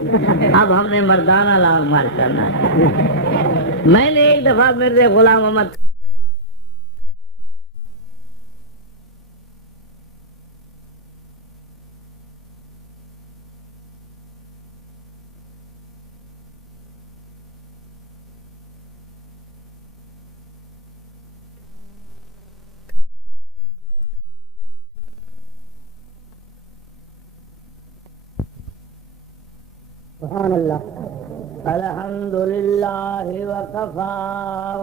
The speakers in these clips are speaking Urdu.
اب ہم نے مردانہ لانگ مارچ کرنا ہے۔ میں نے ایک دفعہ مرزا غلام احمد سبحان اللہ۔ الحمدللہ وکفا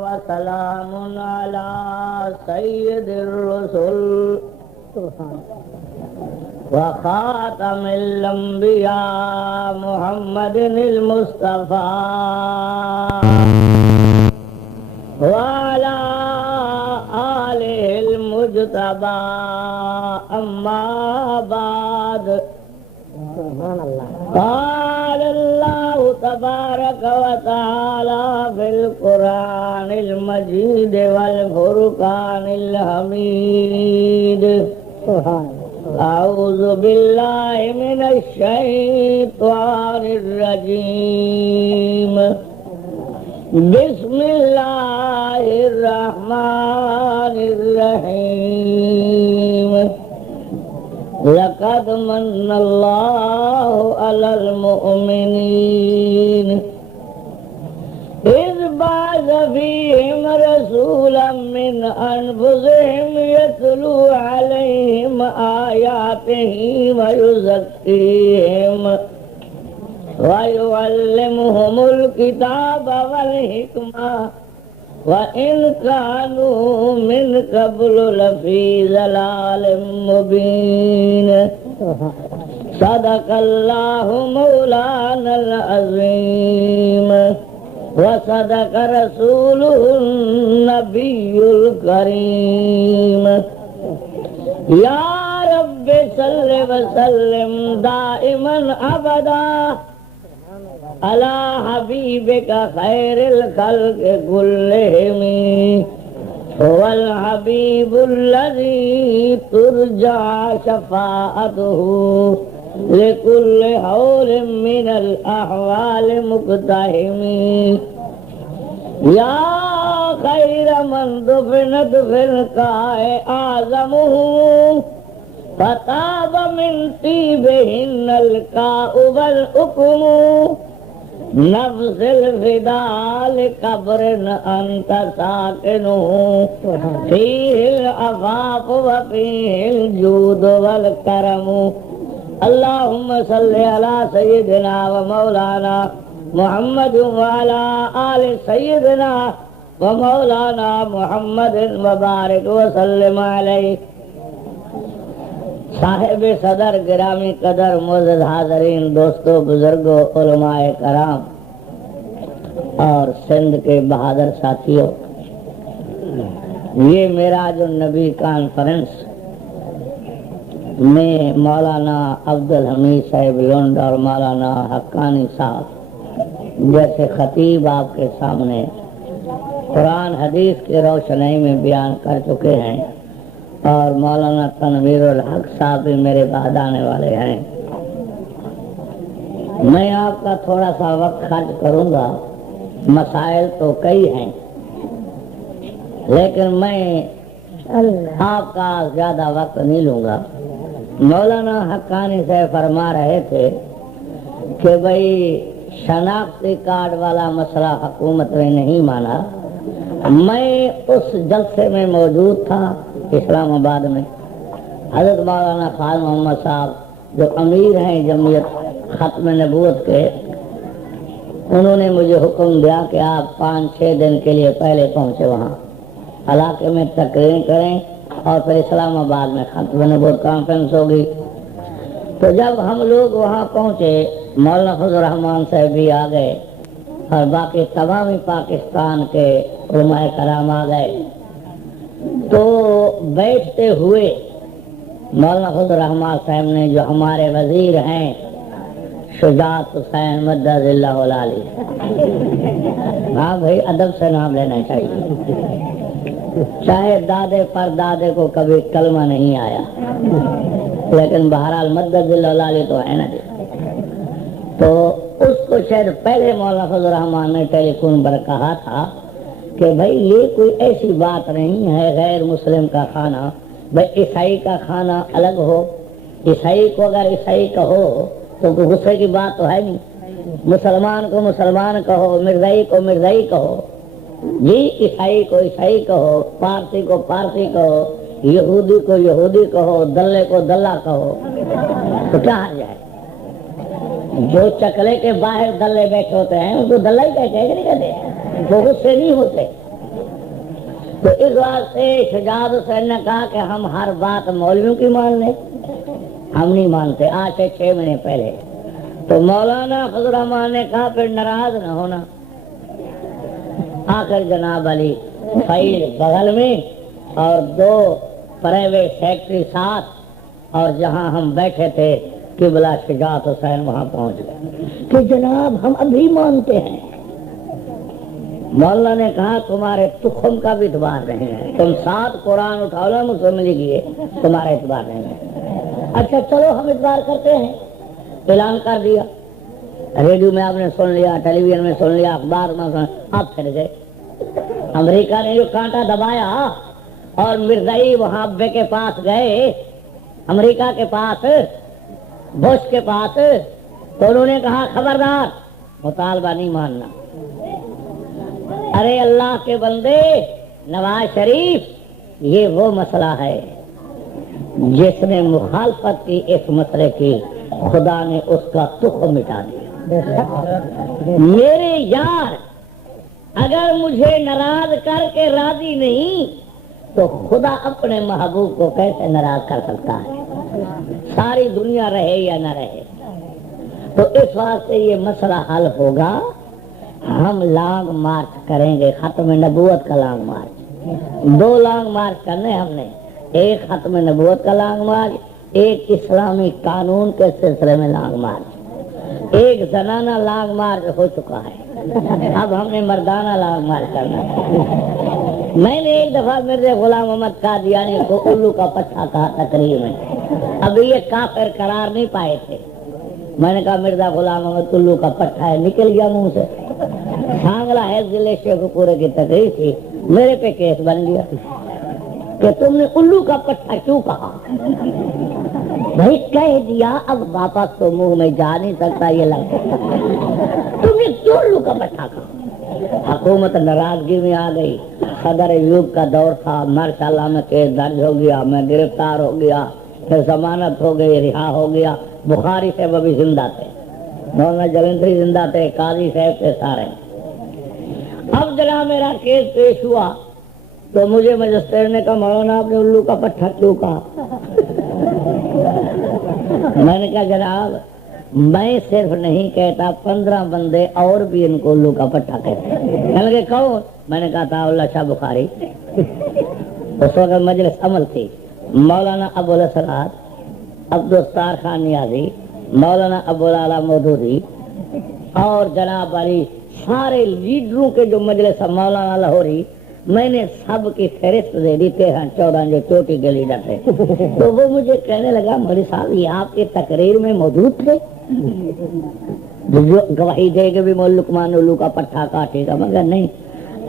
وسلام علی سید الرسل وخاتم الانبیاء محمد المصطفیٰ وعلی آلہ المجتبی اما بعد۔ سبحان اللہ۔ قال اللہ تبارک و تعالی فی القرآن المجید والفرقان الحمید۔ اعوذ باللہ من الشیطان الرجیم، بسم اللہ الرحمن الرحیم۔ لقد من اللہ علی المؤمنین اذ بعث فیہم رسولا من انفسہم یتلو علیہم آیاتہ ویزکیہم ویعلمہم الکتاب والحکمہ وَإِن كَانُوا مِن قَبْلُ لَفِي ضَلَالٍ مُّبِينٍ۔ صدق اللہ مولانا العظیم وصدق رسولہ النبی الکریم۔ یا رب صلی وسلم دائما ابدا علی حبیبک خیر الخلق کلہم، هو الحبیب الذی ترجى شفاعته لكل حول من الاحوال مقتحم۔ یا خیر من دفنت فی القاع اعظمہ فطاب من طیبہن القاء والحکم، نفس الفداء لقبر انت ساکنہ فیہ العفاف وفیہ الجود والکرم۔ اللہم صلی علی سیدنا و مولانا محمد وعلی آل سیدنا و مولانا محمد وبارک وسلم علیہ۔ صاحب صدر گرامی قدر معزز حاضرین، دوستو، بزرگوں، علماء کرام اور سندھ کے بہادر ساتھیوں، یہ معراج النبی کانفرنس میں مولانا عبدالحمید صاحب لنڈ اور مولانا حقانی صاحب جیسے خطیب آپ کے سامنے قرآن حدیث کی روشنائی میں بیان کر چکے ہیں، اور مولانا تنویر الحق صاحب بھی میرے بعد آنے والے ہیں۔ میں آپ کا تھوڑا سا وقت خرچ کروں گا، مسائل تو کئی ہیں، لیکن میں آپ کا زیادہ وقت نہیں لوں گا۔ مولانا حقانی سے فرما رہے تھے کہ بھئی شناختی کارڈ والا مسئلہ حکومت نے نہیں مانا۔ میں اس جلسے میں موجود تھا اسلام آباد میں۔ حضرت مولانا خان محمد صاحب جو امیر ہیں جمعیت ختم نبوت کے، انہوں نے مجھے حکم دیا کہ آپ 5-6 دن کے لیے پہلے پہنچے وہاں، علاقے میں تقریر کریں اور پھر اسلام آباد میں ختم نبوت کانفرنس ہوگی۔ تو جب ہم لوگ وہاں پہنچے، مولانا فضل الرحمان صاحب بھی آ گئے اور باقی تمام پاکستان کے علماء کرام آ گئے۔ تو بیٹھتے ہوئے مولانا فضل الرحمان صاحب نے، جو ہمارے وزیر ہیں شجاعت حسین مدد اللہ علیہ، ہاں بھائی ادب سے نام لینا چاہیے، چاہے دادے پر دادے کو کبھی کلمہ نہیں آیا، لیکن بہرحال مدد اللہ علیہ تو ہے نا جی۔ تو اس کو شاید پہلے مولانا فضل الرحمان نے ٹیلی فون پر کہا تھا کہ بھائی یہ کوئی ایسی بات نہیں ہے غیر مسلم کا کھانا، بھائی عیسائی کا کھانا الگ ہو، عیسائی کو اگر عیسائی کہو تو کوئی غصے کی بات تو ہے نہیں، مسلمان کو مسلمان کہو، مرزائی کو مرزائی کہو، جی عیسائی کو عیسائی کہو، پارسی کو پارسی کہو، یہودی کو یہودی کہو، دلے کو دلہ کہو، تو کیا حرج ہے؟ جو چکلے کے باہر دلے بیٹھے ہوتے ہیں ان کو دلہ ہی کہتے ہیں کہ نہیں کہتے؟ وہ غصے نہیں ہوتے۔ تو اس بات سے شجاعت حسین نے کہا کہ ہم ہر بات مولویوں کی مان لیں، ہم نہیں مانتے، آج سے 6 مہینے پہلے۔ تو مولانا فضل الرحمان نے کہا پھر ناراض نہ ہونا۔ آخر جناب علی فائل بغل میں اور 2 پرائیویٹ سیکٹری ساتھ، اور جہاں ہم بیٹھے تھے قبلہ شجاعت حسین وہاں پہنچ گئے کہ جناب ہم ابھی مانتے ہیں۔ مولانا نے کہا تمہارے تخم کا بھی اعتبار نہیں ہے، تم 7 قرآن اٹھاؤ نا مسلم لیگ یہ تمہارا اعتبار نہیں ہے۔ اچھا چلو ہم اعتبار کرتے ہیں، اعلان کر دیا، ریڈیو میں آپ نے سن لیا، ٹیلی ویژن میں سن لیا، اخبار میں سن، آپ پھر گئے۔ امریکہ نے جو کانٹا دبایا اور مرزائی وہاں ابے کے پاس گئے، امریکہ کے پاس، بش کے پاس، تو انہوں نے کہا خبردار مطالبہ نہیں ماننا۔ ارے اللہ کے بندے، نواز شریف یہ وہ مسئلہ ہے جس نے مخالفت کی اس مسئلے کی، خدا نے اس کا تخم مٹا دیا۔ میرے یار اگر مجھے ناراض کر کے راضی نہیں تو خدا اپنے محبوب کو کیسے ناراض کر سکتا ہے؟ ساری دنیا رہے یا نہ رہے۔ تو اس واسطے یہ مسئلہ حل ہوگا، ہم لانگ مارچ کریں گے، ختم نبوت کا لانگ مارچ۔ 2 لانگ مارچ کرنے ہم نے، ایک ختم نبوت کا لانگ مارچ، ایک اسلامی قانون کے سلسلے میں لانگ مارچ۔ ایک زنانہ لانگ مارچ ہو چکا ہے، اب ہم نے مردانہ لانگ مارچ کرنا ہے۔ میں نے ایک دفعہ مرزا غلام محمد قادیانی کو الو کا پٹھا کہا تقریر میں، ابھی یہ کافر قرار نہیں پائے تھے۔ میں نے کہا مرزا غلام محمد الو کا پٹھا ہے، نکل گیا منہ سے۔ سانگلا ہے ضلع شیخ پورے کی تقریر تھی، میرے پہ کیس بن گیا کہ تم نے الو کا پٹھا کیوں کہا؟ بھائی کہہ دیا، اب واپس تو منہ میں جا نہیں سکتا، یہ لگتا تم نے کیوں الو کا پٹھا کہا؟ حکومت ناراضگی میں آ گئی، صدر ایوب کا دور تھا، ماشاءاللہ میں کیس درج ہو گیا، میں گرفتار ہو گیا، پھر ضمانت ہو گئی، رہا ہو گیا۔ بخاری صاحب ابھی زندہ تھے، مولانا جلندری زندہ تھے، قاضی صاحب تھے سارے۔ اب جناب میرا کیس پیش ہوا تو مجھے مجسٹریٹ نے کہا مولانا آپ نے الو کا پٹھا کیوں کہا؟ میں نے کہا جناب میں صرف نہیں کہتا، 15 بندے اور بھی ان کو الو کا پٹھا کہتے ہیں۔ کہنے لگے کون؟ میں نے کہا تھا اللہ شاہ بخاری۔ اس وقت مجلس عمل تھی، مولانا ابو الاسرار، عبدالستار خان نیازی، مولانا ابو العلا مودودی اور جناب علی، سارے لیڈروں کے جو مجلس، مولانا لاہوری، میں نے سب کی فہرست دے دی، 13-14 جو چوٹی کے لیڈر تھے۔ تو وہ مجھے کہنے لگا مولوی صاحب یہ آپ کی تقریر میں موجود تھے، جو گواہی دے کے بھی مولوی لقمان الو کا پٹھا کاٹے گا؟ مگر نہیں،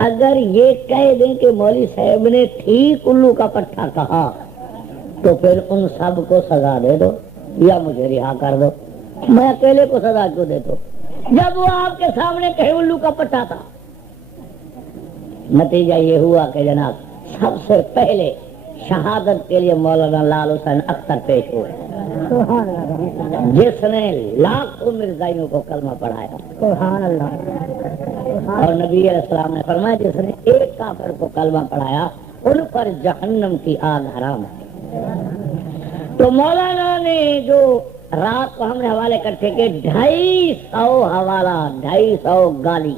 اگر یہ کہہ دیں کہ مولوی صاحب نے ٹھیک الو کا پٹھا کہا تو پھر ان سب کو سزا دے دو یا مجھے رہا کر دو، میں اکیلے کو سزا کیوں دے دو جب وہ آپ کے سامنے کہیں الو کا پٹھا تھا؟ نتیجہ یہ ہوا کہ جناب سب سے پہلے شہادت کے لیے مولانا لال حسین اختر پیش ہوئے، جس نے لاکھوں مرزائیوں کو کلمہ پڑھایا۔ سبحان اللہ۔ اور نبی علیہ السلام نے فرمایا جس نے ایک کافر کو کلمہ پڑھایا ان پر جہنم کی آگ حرام ہے۔ تو مولانا نے جو رات کو ہم نے حوالے کرتے کہ 250 حوالہ، 250 گالی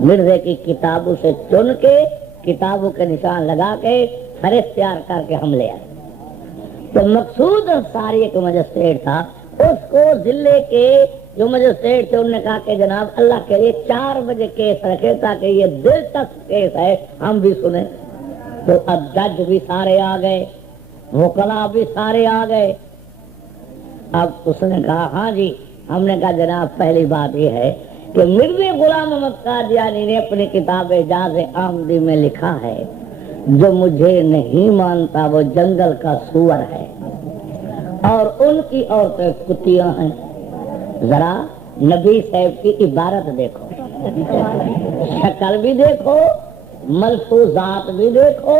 مرزے کی کتابوں سے چن کے، کتابوں کے نشان لگا کے، فہرست تیار کر کے ہم لے آئے۔ تو مقصود انصاری ایک مجسٹریٹ تھا، اس کو ضلع کے جو مجسٹریٹ تھے انہوں نے کہا کہ جناب اللہ کے لیے 4 بجے کیس رکھے تاکہ یہ دلچسپ کیس ہے ہم بھی سنیں۔ تو اب جج بھی سارے آ گئے، وکلا بھی سارے آ گئے۔ اب اس نے کہا ہاں جی ہم نے کہا جناب پہلی بات یہ ہے کہ مرزا غلام احمد قادیانی نے اپنی کتاب اعجاز احمدی میں لکھا ہے جو مجھے نہیں مانتا وہ جنگل کا سور ہے اور ان کی عورتیں کتیاں ہیں. ذرا نبی صاحب کی عبارت دیکھو، شکل بھی دیکھو، ملفوظات بھی دیکھو،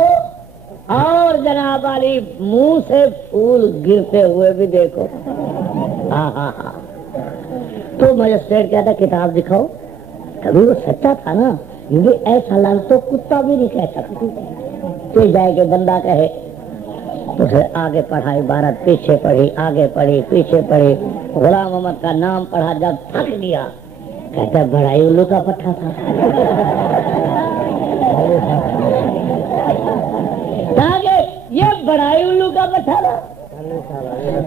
اور جناب علی منہ سے پھول گرتے ہوئے بھی دیکھو. تو مجسٹریٹ کہتا کتاب دکھاؤ. کبھی وہ سچا تھا نا، یہ ایسا لال تو کتا بھی نہیں کہہ سکتا. تو جائے کہ بندہ کہے تو پھر آگے پڑھا عبارت، پیچھے پڑھی، آگے پڑھی، پیچھے پڑھی. غلام محمد کا نام پڑھا، جب تھک گیا کہتا بڑا ہی الو کا پٹھا تھا. یہ بڑا ہی الو کا پٹھا تھا.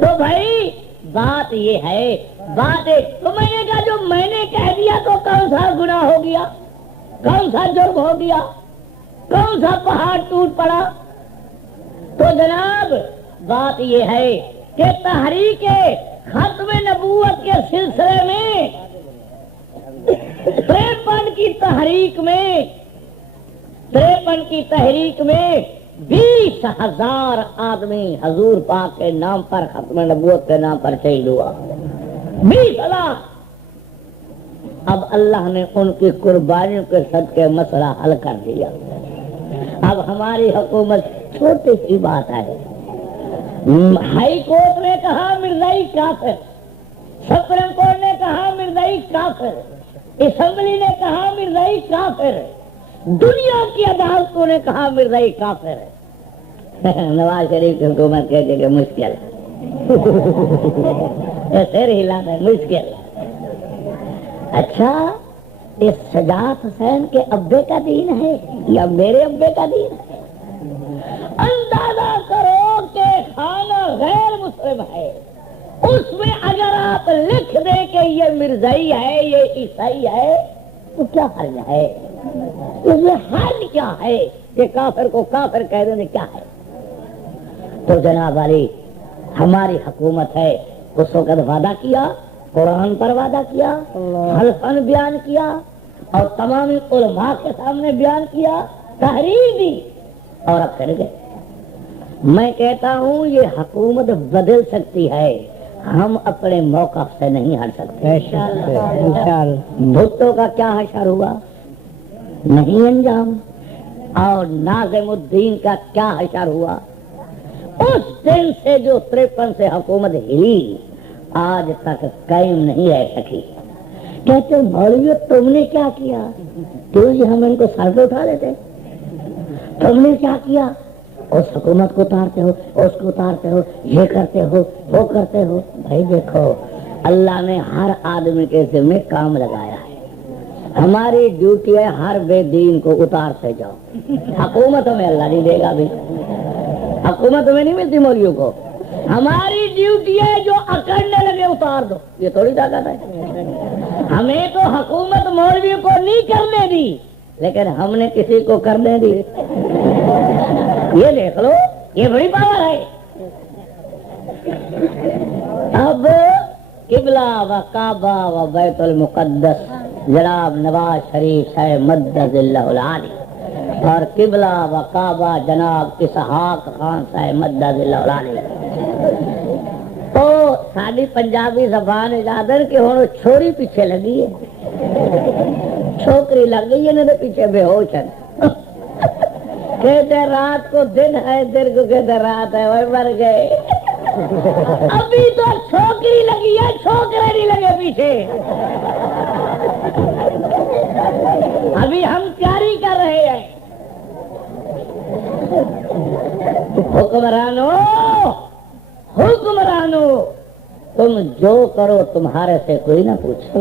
تو بھائی بات یہ ہے، بات تو میں نے کہا جو میں نے کہہ دیا تو کون سا گناہ ہو گیا، کون سا جرم ہو گیا، کون سا پہاڑ ٹوٹ پڑا. تو جناب بات یہ ہے کہ تحریک ختم نبوت کے سلسلے میں 53 کی تحریک میں 20,000 آدمی حضور پاک کے نام پر، ختم نبوت کے نام پر شہید ہوا. 20,000. اب اللہ نے ان کی قربانیوں کے صدقے مسئلہ حل کر دیا. اب ہماری حکومت چھوٹی سی بات ہے. ہائی کورٹ نے کہا مرزائی کافر، سپریم کورٹ نے کہا مرزائی کافر، اسمبلی نے کہا مرزائی کافر، دنیا کی عدالتوں نے کہا مرزائی کافر ہے. نواز شریف کی حکومت کہتے کہ مشکل سر ہلانا مشکل. اچھا اس سجاد حسین کے ابے کا دین ہے یا میرے ابے کا دین ہے؟ اندازہ کرو کہ خانہ غیر مسلم ہے، اس میں اگر آپ لکھ دیں کہ یہ مرزائی ہے، یہ عیسائی ہے، تو کیا حرج ہے؟ اس میں حرج کیا ہے کہ کافر کو کافر کہہ دینے کیا ہے؟ تو جناب علی ہماری حکومت ہے، اس وقت وعدہ کیا، قرآن پر وعدہ کیا، حلفاً بیان کیا اور تمام علماء کے سامنے بیان کیا، تحریر دی اور اب پھر گئے. میں کہتا ہوں یہ حکومت بدل سکتی ہے، ہم اپنے موقف سے نہیں ہٹ سکتے. بھٹو کا کیا حشر ہوا؟ نہیں انجام. اور ناظم الدین کا کیا حشر ہوا؟ اس دن سے جو 53 سے حکومت ہلی آج تک قائم نہیں رہ سکی. کہتے مولوی تم نے کیا کیا؟ کیوں جی ہم ان کو سر پہ اٹھا لیتے؟ تم نے کیا کیا؟ اس حکومت کو اتارتے ہو، اس کو اتارتے ہو، یہ کرتے ہو، وہ کرتے ہو. بھائی دیکھو اللہ نے ہر آدمی کے ذمہ کام لگایا ہے. ہماری ڈیوٹی ہے ہر بے دین کو اتارتے جاؤ. حکومت میں اللہ نہیں دے گا. بھی حکومت میں نہیں ملتی مولویوں کو. ہماری ڈیوٹی ہے جو اکڑنے لگے اتار دو. یہ تھوڑی طاقت ہے. ہمیں تو حکومت مولویوں کو نہیں کرنے دی، لیکن ہم نے کسی کو کرنے دی. یہ دیکھ لو، یہ بڑی پاور ہے. اب قبلہ و کعبہ و بیت المقدس جناب نواز شریف صاحب مدد اللہ العالی، اور قبلہ و کعبہ جناب اسحاق خان صاحب مدد اللہ العالی. تو ساری پنجابی زبان اجازر کے ہوں چھوڑی پیچھے لگی ہے، چھوکری لگ گئی ہے پیچھے بے ہوش ہے. کہتے رات کو دن ہے، دن کو کہتے رات ہے، وہ مر گئے. ابھی تو چھوکری لگی ہے، چھوکرے نہیں لگے پیچھے. ابھی ہم تیاری کر رہے ہیں. حکمرانو تم جو کرو تمہارے سے کوئی نہ پوچھے،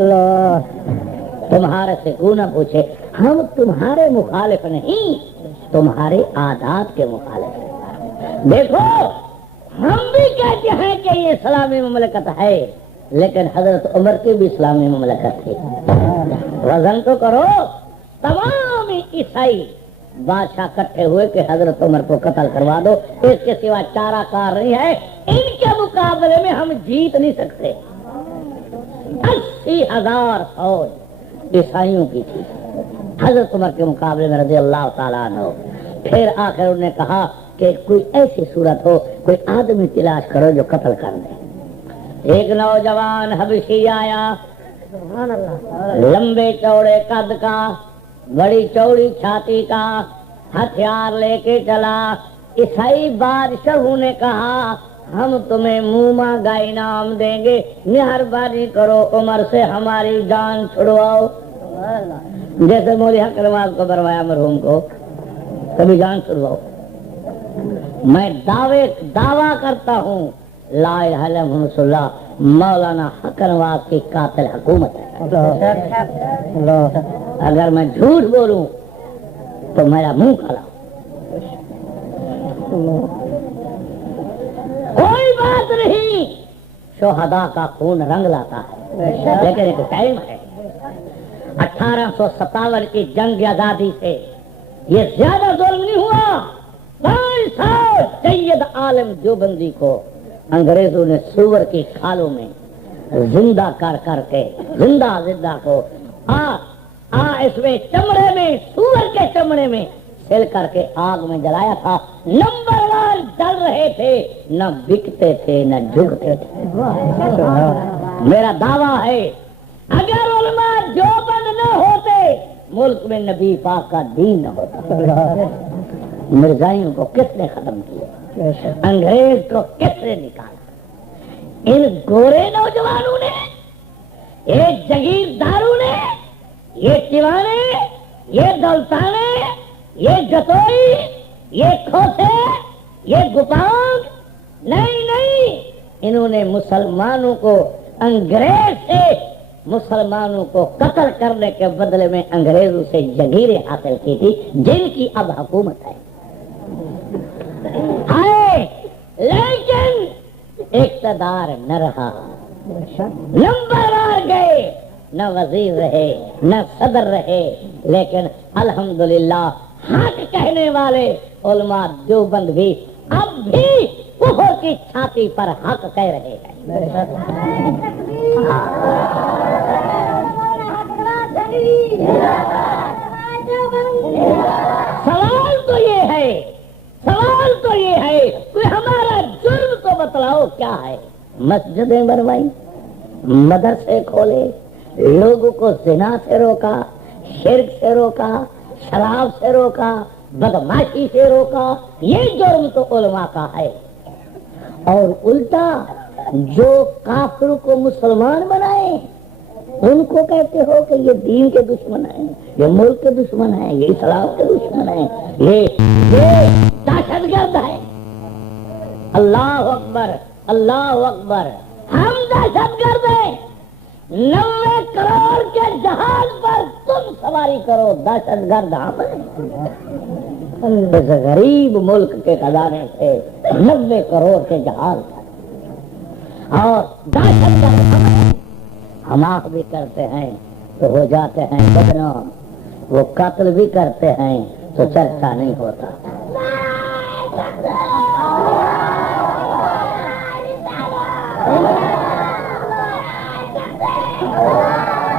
تمہارے سے کوئی نہ پوچھے. ہم تمہارے مخالف نہیں، تمہارے عادات کے مخالف ہیں. دیکھو ہم بھی کہتے ہیں کہ یہ اسلامی مملکت ہے، لیکن حضرت عمر کی بھی اسلامی مملکت تھی. وزن تو کرو. تمام عیسائی بادشاہ کٹھے ہوئے کہ حضرت عمر کو قتل کروا دو، اس کے سوا چارہ کار نہیں ہے. ان کے مقابلے میں ہم جیت نہیں سکتے. 80,000 فوج عیسائیوں کی تھی حضرت عمر کے مقابلے میں رضی اللہ تعالیٰ عنہ. پھر آخر انہوں نے کہا کہ کوئی ایسی صورت ہو, کوئی آدمی تلاش کرو جو قتل کر دے. ایک نوجوان حبشی آیا, لمبے چوڑے قد کا, بڑی چوڑی چھاتی کا, ہتھیار لے کے چلا. عیسائی بادشاہوں نے کہا ہم تمہیں موما کا انعام دیں گے, مہربانی کرو عمر سے ہماری جان چھڑواؤ. جیسے مولوی حق نواز کو بروایا مرحوم کو, کبھی جان چھڑواؤ. میں دعویٰ کرتا ہوں لا الہ الا محمد اللہ مولانا حق نواز کی قاتل حکومت ہے. اگر میں جھوٹ بولوں تو میرا منہ کھلا. کوئی بات نہیں, شہداء کا خون رنگ لاتا ہے, لیکن ایک ٹائم ہے. 1857 کی جنگ آزادی سے یہ زیادہ ظلم نہیں ہوا. 5 سال سید عالم دیوبندی کو انگریزوں نے سور کی کھالوں میں زندہ کر کے زندہ کو اس میں چمڑے میں, سور کے چمڑے میں سل کر کے آگ میں جلایا تھا. نمبروار جل رہے تھے, نہ بکتے تھے نہ جھکتے تھے. میرا دعویٰ ہے اگر علماء دیوبند نہ ہوتے ملک میں نبی پاک کا دین نہ ہوتا. مرزائیوں کو کس نے ختم کیا, انگریز کو کس نے نکالا؟ ان گورے نوجوانوں نے, یہ جگیرداروں نے, یہ چوانے, یہ دلتانے, یہ جتوئی, یہ کھوسے, یہ گپانگ نہیں, انہوں نے مسلمانوں کو انگریز سے مسلمانوں کو قتل کرنے کے بدلے میں انگریزوں سے جگیریں حاصل کی تھی, جن کی اب حکومت ہے. لیکن اقتدار نہ رہا, نمبروار گئے, نہ وزیر رہے نہ صدر رہے, لیکن الحمدللہ حق کہنے والے علماء دیوبند بھی اب بھی کفر کی چھاتی پر حق کہہ رہے ہیں. سوال تو یہ ہے کوئی ہمارا جرم تو بتلاؤ کیا ہے. مسجدیں بنوائی, مدرسے کھولے, لوگوں کو زنا سے روکا, شرک سے روکا, شراب سے روکا, بدماشی سے روکا, یہ جرم تو علماء کا ہے. اور الٹا جو کافروں کو مسلمان بنائے ان کو کہتے ہو کہ یہ دین کے دشمن ہیں, یہ ملک کے دشمن ہیں, یہ اسلام کے دشمن ہیں, یہ دہشت گرد ہے. اللہ اکبر, اللہ اکبر. ہم دہشت گرد ہیں. 90 کروڑ کے جہاز پر تم سواری کرو, دہشت گرد ہم ہیں. اس غریب ملک کے خزانے سے 90 کروڑ کے جہاز پر, اور دہشت گرد ہم ہیں. ہم آنکھ بھی کرتے ہیں تو ہو جاتے ہیں بدنام, وہ قتل بھی کرتے ہیں تو چرچا نہیں ہوتا.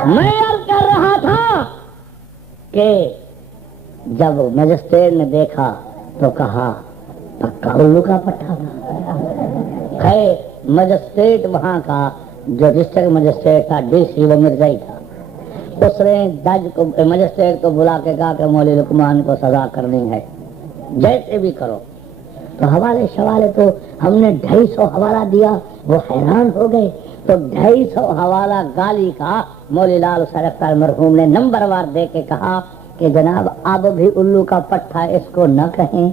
میں عرض کر رہا تھا کہ جب مجسٹریٹ نے دیکھا تو کہا پکا الو کا پٹھا تھا. مجسٹریٹ وہاں کا جو ڈسٹرکٹ مجسٹریٹ تھا, ڈی سی, وہ مرزائی تھا. اس نے جج کو, مجسٹریٹ کو بلا کے کہا کہ مولوی لقمان کو سزا کرنی ہے, جیسے بھی کرو. تو حوالے شوالے تو ہم نے 250 حوالہ دیا, وہ حیران ہو گئے. تو 250 حوالہ گالی کا مولوی لال حسین اختر مرحوم نے نمبر وار دے کے کہا کہ جناب اب بھی الو کا پٹھا اس کو نہ کہیں.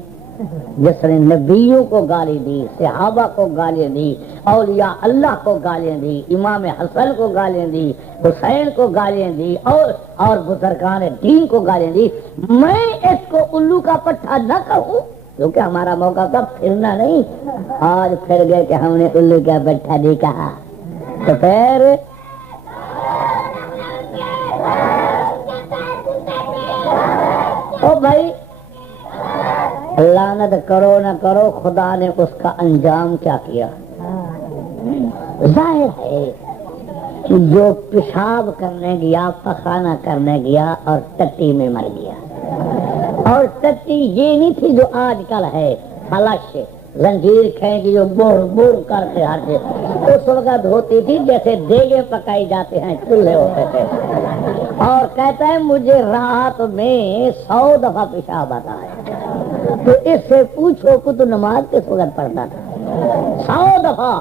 جس نے نبیوں کو گالی دی, صحابہ کو گالیاں دی, اولیاء اللہ کو گالیاں دی, امام حسن کو گالیاں دی, حسین کو گالیاں دی, اور بزرگان دین کو گالیاں دی. میں اس کو الو کا پٹھا نہ کہوں کیونکہ ہمارا موقع تھا پھرنا نہیں. آج پھر گئے کہ ہم نے الو کا پٹھا نہیں کہا. تو پھر او بھائی لعنت کرو نہ کرو, خدا نے اس کا انجام کیا کیا. ظاہر ہے جو پیشاب کرنے گیا، پخانہ کرنے گیا اور ٹٹی میں مر گیا. اور ٹٹی یہ نہیں تھی جو آج کل ہے فلش زنجیر کھینچ جو بور بور کر کے ہر اس وقت ہوتی تھی جیسے دیگیں پکائی جاتے ہیں چولہے ہوتے تھے. اور کہتا ہے مجھے رات میں 100 دفعہ پیشاب آتا ہے. تو اس سے پوچھو کہ تو نماز کس وقت پڑھتا تھا؟ 100 دفعہ.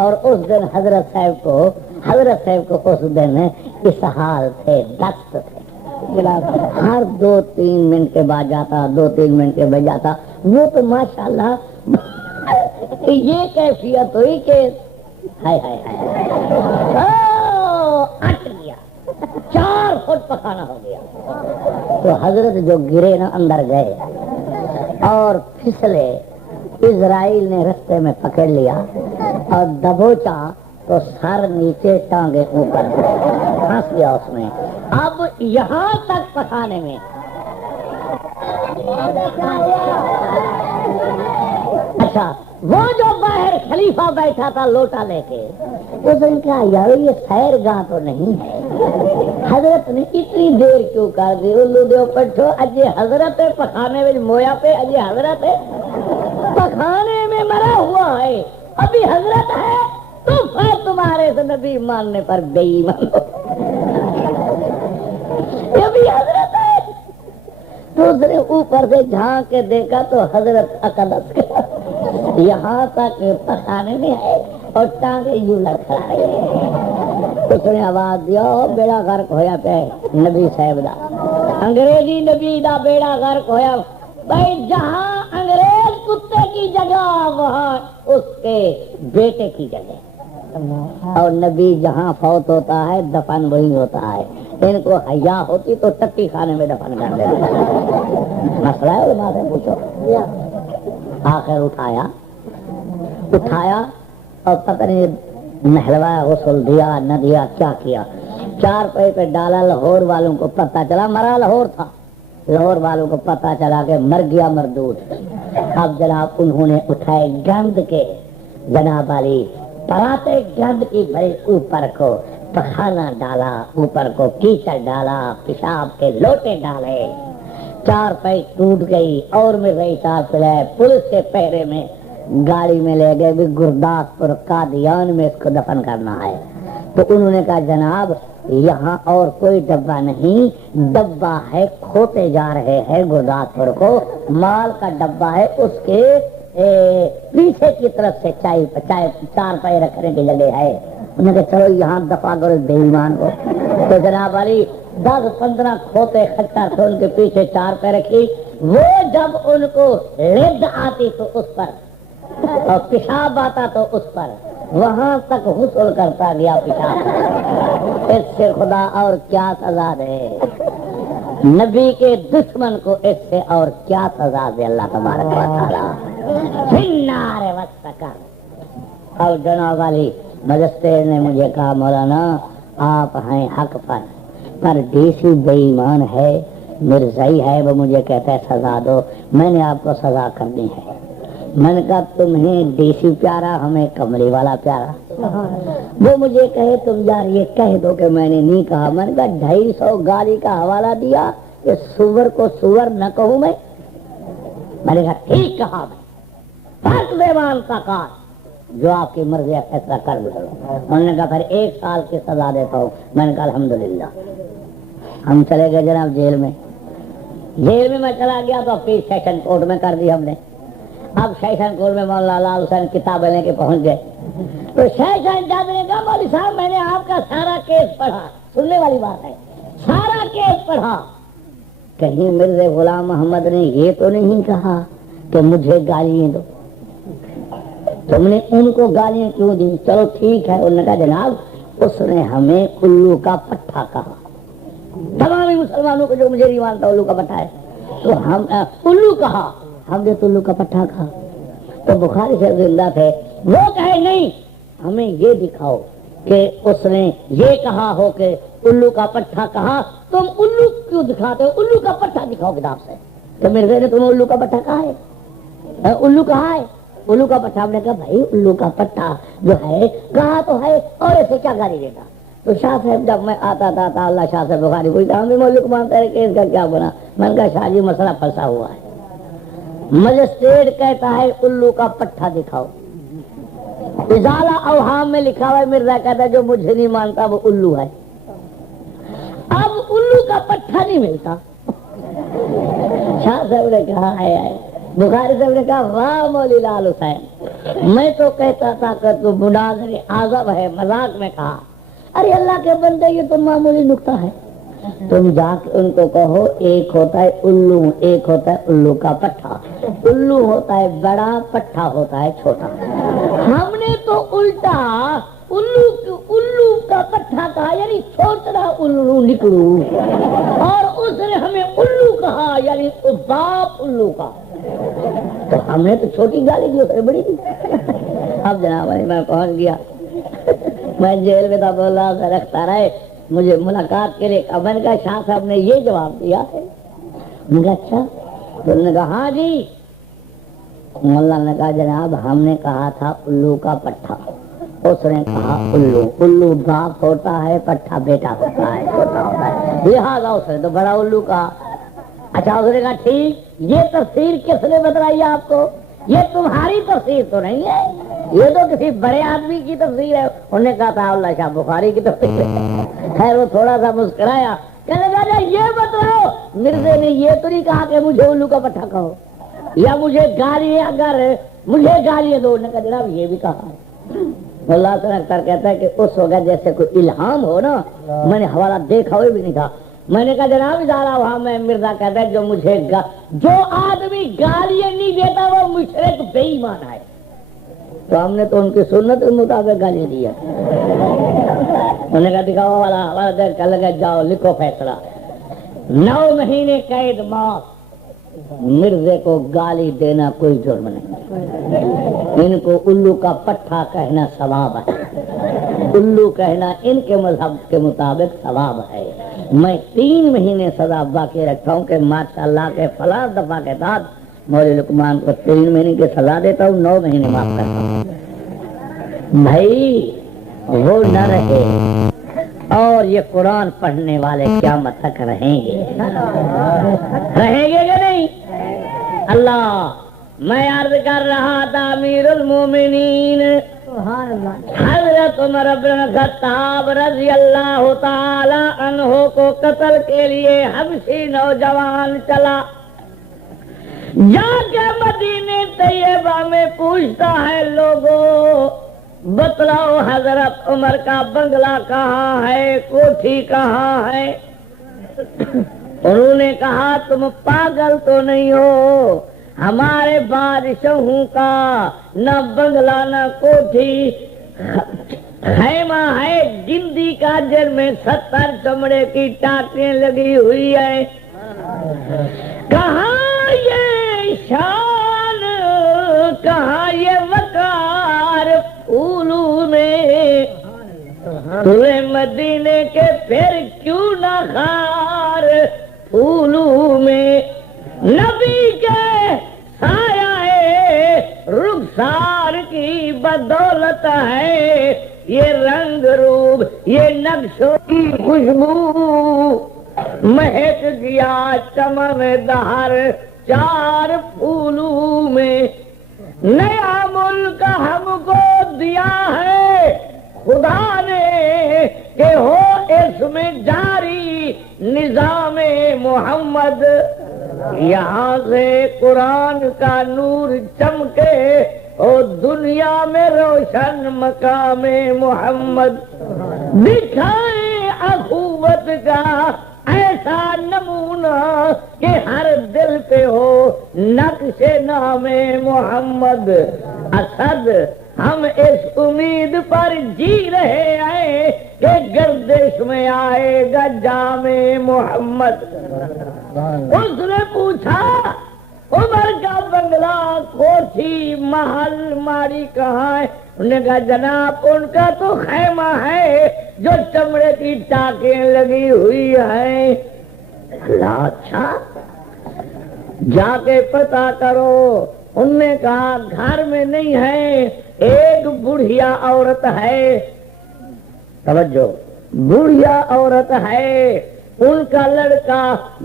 اور اس دن حضرت صاحب کو اس دن اس حال تھے، دست تھے. ہر 2-3 منٹ کے بعد جاتا، 2-3 منٹ کے بعد جاتا. وہ تو ماشاءاللہ یہ کیفیت ہوئی کہ ہائے ہائے ہائے اٹ گیا، 4 فٹ پخانا ہو گیا. تو حضرت جو گرے نا اندر گئے اور پھسلے. اسرائیل نے رستے میں پکڑ لیا اور دبوچا تو سر نیچے ٹانگے اوپر پھنس گیا اس میں. اب یہاں تک پکانے میں اچھا وہ جو باہر خلیفہ بیٹھا تھا لوٹا لے کے اس نے کہا یار یہ سیر گاہ تو نہیں ہے. حضرت نے اتنی دیر کیوں کر دی؟ الو دیو پٹھو اجے حضرت پخانے میں مویا پہ اجے حضرت پخانے میں مرا ہوا ہے. ابھی حضرت ہے تو پھر تمہارے سے نبی ماننے پر بے ایمان ہو. ابھی حضرت ہے. دوسرے اوپر سے جھانک کے دیکھا تو حضرت اقدس کا یہاں تک پخانے میں ہے اور ٹانگے یوں لڑکھا رہے ہیں. اس نے آواز دیا بیڑا غرق ہویا پہ نبی صاحب دا، انگریزی نبی دا بیڑا غرق ہویا. بھائی جہاں انگریز کتے کی جگہ وہاں اس کے بیٹے کی جگہ. اور نبی جہاں فوت ہوتا ہے دفن وہی ہوتا ہے. ان کو حیا ہوتی تو ٹٹی خانے میں دفن کر دیتے. مسئلہ ہے علماء سے پوچھو. آخر اٹھایا اور پتہ نہیں نہلوایا، غسل دیا نہ دیا کیا کیا. 4 پے پہ ڈالا. لاہور والوں کو پتہ چلا، مرا لاہور تھا. لاہور والوں کو پتہ چلا کہ مر گیا مردود. اب جناب انہوں نے اٹھائے گند کے جناب علی پراتے گند کی بھری اوپر کو پخانہ ڈالا، اوپر کو کیچڑ ڈالا، پیشاب کے لوٹے ڈالے. 4 پے ٹوٹ گئی اور میں رہی 4 پلے. پولیس کے پہرے میں گاڑی میں لے گئے بھی گرداسپور قادیان میں اس کو دفن کرنا ہے. تو انہوں نے کہا جناب یہاں اور کوئی ڈبہ نہیں، ڈبہ ہے کھوتے جا رہے ہیں گرداسپور کو، مال کا ڈبہ ہے، اس کے پیچھے کی طرف سے 4 پے رکھنے کی جگہ ہے. انہوں نے کہا چلو یہاں دفع کرو بے ایمان کو. تو جناب علی 10-15 کھوتے کھٹا سے ان کے پیچھے 4 پے رکھی. وہ جب ان کو لد آتی تو اس پر اور پیشاب آتا تو اس پر، وہاں تک غسل کرتا گیا پیشاب. اس سے خدا اور کیا سزا دے؟ نبی کے دشمن کو اس سے اور کیا سزا دے اللہ تبارک و تعالی؟ فنار وسکر. اور جناب علی مجسٹریٹ نے مجھے کہا مولانا آپ ہیں حق پر ڈی سی بے ایمان ہے، مرزائی ہے، وہ مجھے کہتا ہے سزا دو. میں نے آپ کو سزا کرنی ہے. میں نے کہا تمہیں ڈی سی پیارا ہمیں کمرے والا پیارا. وہ مجھے کہے تم یار یہ کہہ دو کہ میں نے نہیں کہا. میں نے کہا 250 گالی کا حوالہ دیا کہ سور کو سور نہ کہوں میں نے کہا ٹھیک کہا میں فرق بے مانتا کار جو آپ کی مرضی ہے فیصلہ کر دو. انہوں نے کہا پھر 1 سال کی سزا دیتا ہوں. میں نے کہا الحمدللہ. ہم چلے گئے جناب جیل میں میں چلا گیا تو پھر سیشن کورٹ میں کر دی ہم نے. اب سیشن کورٹ میں مولانا لال حسین کتابیں لے کے پہنچ گئے. تو سیشن جج نے کہا مولوی صاحب میں نے آپ کا سارا کیس پڑھا. سننے والی بات ہے، سارا کیس پڑھا. کہیں مرزا غلام محمد نے یہ تو نہیں کہا کہ مجھے گالیاں دو، تم نے ان کو گالیاں کیوں دی؟ چلو ٹھیک ہے. انہوں نے کہا جناب اس نے ہمیں الو کا پٹھا کہا. تمام مسلمانوں کو جو مجھے نہیں مانتا الو کا پٹھا ہے تو ہم الو کہا، ہم نے تو الو کا پٹھا کہا. تو بخاری سے زندہ تھے، وہ کہے نہیں ہمیں یہ دکھاؤ کہ اس نے یہ کہا ہو کہ الو کا پٹھا کہا. تم الو کیوں دکھاتے ہو؟ الو کا پٹھا دکھاؤ کتاب سے. تو مرزا نے تمہیں الو کا پٹھا کہا ہے؟ الو کہا ہے الو کا پٹھا. ہم نے کہا بھائی الو کا پٹھا جو ہے کہا تو ہے اور اسے کیا گالی دیتا؟ تو شاہ صاحب جب میں آتا تھا اللہ شاہ صاحب بخاری پوچھتا ہم بھی مولک مانتے ہیں کہ اس کا کیا بنا؟ میں نے کہا شاہ جی مسئلہ پھنسا ہوا ہے، مجسٹریٹ کہتا ہے الو کا پٹھا دکھاؤ، ازالہ اوہام میں لکھا ہوا ہے، مرزا کہتا ہے جو مجھے نہیں مانتا وہ الو ہے۔ اب الو کا پٹھا نہیں ملتا۔ شاہ صاحب نے کہا ہے بخاری صاحب نے کہا واہ مولی لال حسین، میں تو کہتا تھا کہ تو مناظر اعظم ہے، مذاق میں کہا۔ ارے اللہ کے بندے یہ تو معمولی نکتہ ہے، تم جا کے ان کو کہو ایک ہوتا ہے الو، ایک ہوتا ہے الو کا پٹھا، الو ہوتا ہے بڑا، پٹھا ہوتا ہے چھوٹا۔ ہم نے تو الٹا الو کا پٹھا کہا یعنی چھوٹا الو نکلو، اور اس نے ہمیں الو کہا یعنی باپ الو کا، تو ہم نے تو چھوٹی گالی دی، اسے بڑی دی۔ اب جناب میں پہنچ گیا، میں جیل میں تھا، بول رہا تھا رکھتا رہے مجھے ملاقات کے لیے۔ میں نے کہا شاہ صاحب نے یہ جواب دیا ہے؟ میں نے کہا اچھا، تو انہوں نے کہا ہاں جی۔ مولانا نے کہا جناب ہم نے کہا تھا الو کا پٹھا، اس نے کہا الو باپ ہوتا ہے، پٹھا بیٹا ہوتا ہے، چھوٹا ہوتا ہے، لہٰذا اس نے تو بڑا الو کہا۔ اچھا اس نے کہا ٹھیک، یہ تفسیر کس نے بتلائی آپ کو؟ یہ تمہاری تفسیر تو نہیں ہے، یہ تو کسی بڑے آدمی کی تفسیر ہے۔ انہوں نے کہا تھا اللہ شاہ بخاری کی تفسیر ہے۔ خیر وہ تھوڑا سا مسکرایا، کہنے لگا یہ بتلاؤ مرزے نے یہ تو نہیں کہا کہ مجھے الو کا پٹھا کہو یا مجھے گالی، اگر مجھے گالیاں دو؟ نے کہا جناب یہ بھی کہا ہے۔ اللہ تعالیٰ اختر کہتا ہے کہ اس وقت جیسے کوئی الہام ہو نا، میں نے حوالہ دیکھا ہوئے بھی نہیں تھا، میں نے کہا جناب ادارہ وہاں میں مرزا کہتا ہے جو آدمی گالیاں نہیں دیتا وہ مشرک بے ایمان ہے، تو ہم نے تو ان کی سنت کے مطابق گالی دیا۔ انہوں نے کہا دکھاؤ والا دیکھ کر لگا جاؤ لکھو فیصلہ، 9 مہینے قید موت۔ مرزے کو گالی دینا کوئی جرم نہیں، ان کو الو کا پٹھا کہنا ثواب ہے، الو کہنا ان کے مذہب کے مطابق ثواب ہے۔ میں 3 مہینے سزا باقی رکھتا ہوں کہ ماشاءاللہ کے فلاں دفعہ کے بعد مولوی لقمان کو 3 مہینے کی سزا دیتا ہوں، 9 مہینے معاف کرتا ہوں۔ بھائی وہ نہ رہے اور یہ قرآن پڑھنے والے قیامت تک رہیں گے کہ نہیں؟ اللہ میں عرض کر رہا تھا امیر المومنین حضرت عمر بن خطاب رضی اللہ تعالی عنہ کو قتل کے لیے حبشی نوجوان چلا، جا کے مدینے طیبہ میں پوچھتا ہے لوگوں بتلاؤ حضرت عمر کا بنگلہ کہاں ہے، کوٹھی کہاں ہے؟ انہوں نے کہا تم پاگل تو نہیں ہو، ہمارے بادشاہوں کا نہ بنگلہ نہ کوٹھی، خیمہ ہے گندی کا جن میں 70 چمڑے کی ٹاٹیں لگی ہوئی ہے۔ کہاں یہ شان، کہاں یہ وقار پھولوں میں، تمہیں مدینے کے پھر کیوں نہ خار پھولوں میں، نبی کے سایہ رخسار کی بدولت ہے یہ رنگ روپ، یہ نقشوں کی خوشبو، مہک گیا چمن دہر 4 پھولوں میں۔ نیا ملک ہم کو دیا ہے خدا نے کہ ہو اس میں جاری نظام محمد، یہاں سے قرآن کا نور چمکے اور دنیا میں روشن مقام محمد، دکھائے اخوت کا ایسا نمونہ کہ ہر دل پہ ہو نقش نام محمد۔ اسد ہم اس امید پر جی رہے ہیں کہ گردش میں آئے گا جام محمد۔ اس نے پوچھا عمر کا بنگلہ کوٹھی محل ماری کہاں ہے؟ انہوں نے کہا جناب ان کا تو خیمہ ہے جو چمڑے کی ٹاکیں لگی ہوئی ہیں۔ اچھا جا کے پتہ کرو۔ انہوں نے کہا گھر میں نہیں ہے، ایک بڑھیا عورت ہے، توجہ بڑھیا عورت ہے، ان کا لڑکا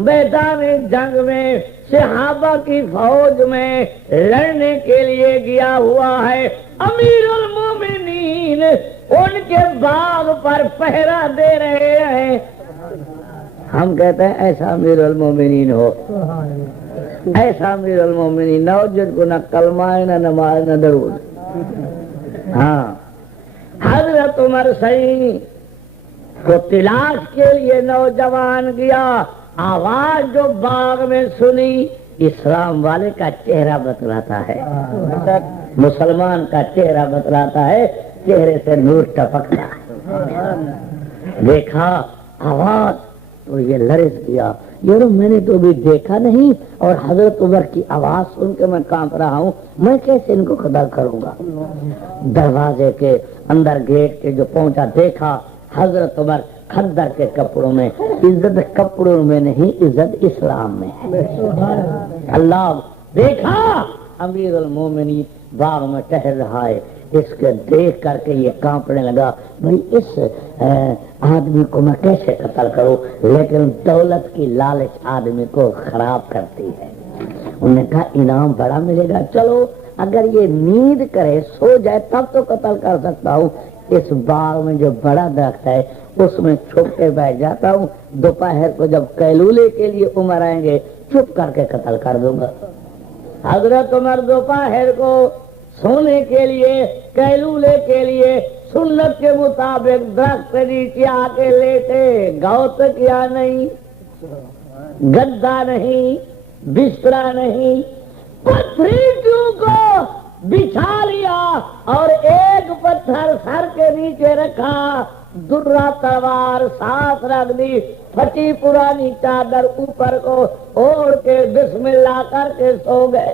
میدان جنگ میں صحابہ کی فوج میں لڑنے کے لیے گیا ہوا ہے، امیر المومنین ان کے باغ پر پہرا دے رہے ہیں۔ ہم کہتے ہیں ایسا امیر المومنین ہو، ایسا امیر المومنین نہ ہو جن کو نہ کلمہ ہے نہ نماز نہ درود۔ ہاں، حضرت عمر صحیح کو تلاش کے لیے نوجوان گیا، آواز جو باغ میں سنی اسلام والے کا چہرہ بتلاتا ہے، مسلمان کا چہرہ بتلاتا ہے، چہرے سے نور ٹپکتا ہے۔ دیکھا آواز تو یہ لرز گیا، یارو میں نے تو بھی دیکھا نہیں، اور حضرت عمر کی آواز سن کے میں کانپ رہا ہوں، میں کیسے ان کو قتل کروں گا؟ دروازے کے اندر گیٹ کے جو پہنچا، دیکھا حضرت عمر خندر کے کپڑوں میں، عزت کپڑوں میں نہیں، عزت اسلام میں ہے۔ اللہ دیکھا امیر المومنین باغ میں ٹہل رہا ہے، اس کے دیکھ کر کے یہ کانپنے لگا، بھئی اس آدمی کو میں کیسے قتل کروں؟ لیکن دولت کی لالچ آدمی کو خراب کرتی ہے۔ انہوں نے کہا انعام بڑا ملے گا، چلو اگر یہ نیند کرے سو جائے تب تو قتل کر سکتا ہوں، اس باغ میں جو بڑا درخت ہے اس میں چھپ کے بیٹھ جاتا ہوں، دوپہر کو جب قیلولے کے لیے عمر آئیں گے چپ کر کے قتل کر دوں گا۔ حضرت عمر دوپہر کو سونے کے لیے، قیلولے کے لیے سنت کے مطابق درخت کے نیچے آ کے لیٹے، گوت کیا نہیں، گدا نہیں، بسترا نہیں، پتھریوں کو بچھا لیا اور ایک پتھر سر کے نیچے رکھا، درہ تلوار ساتھ رکھ دی، پھٹی پرانی چادر اوپر کو اوڑھ کے بسم اللہ کر کے سو گئے۔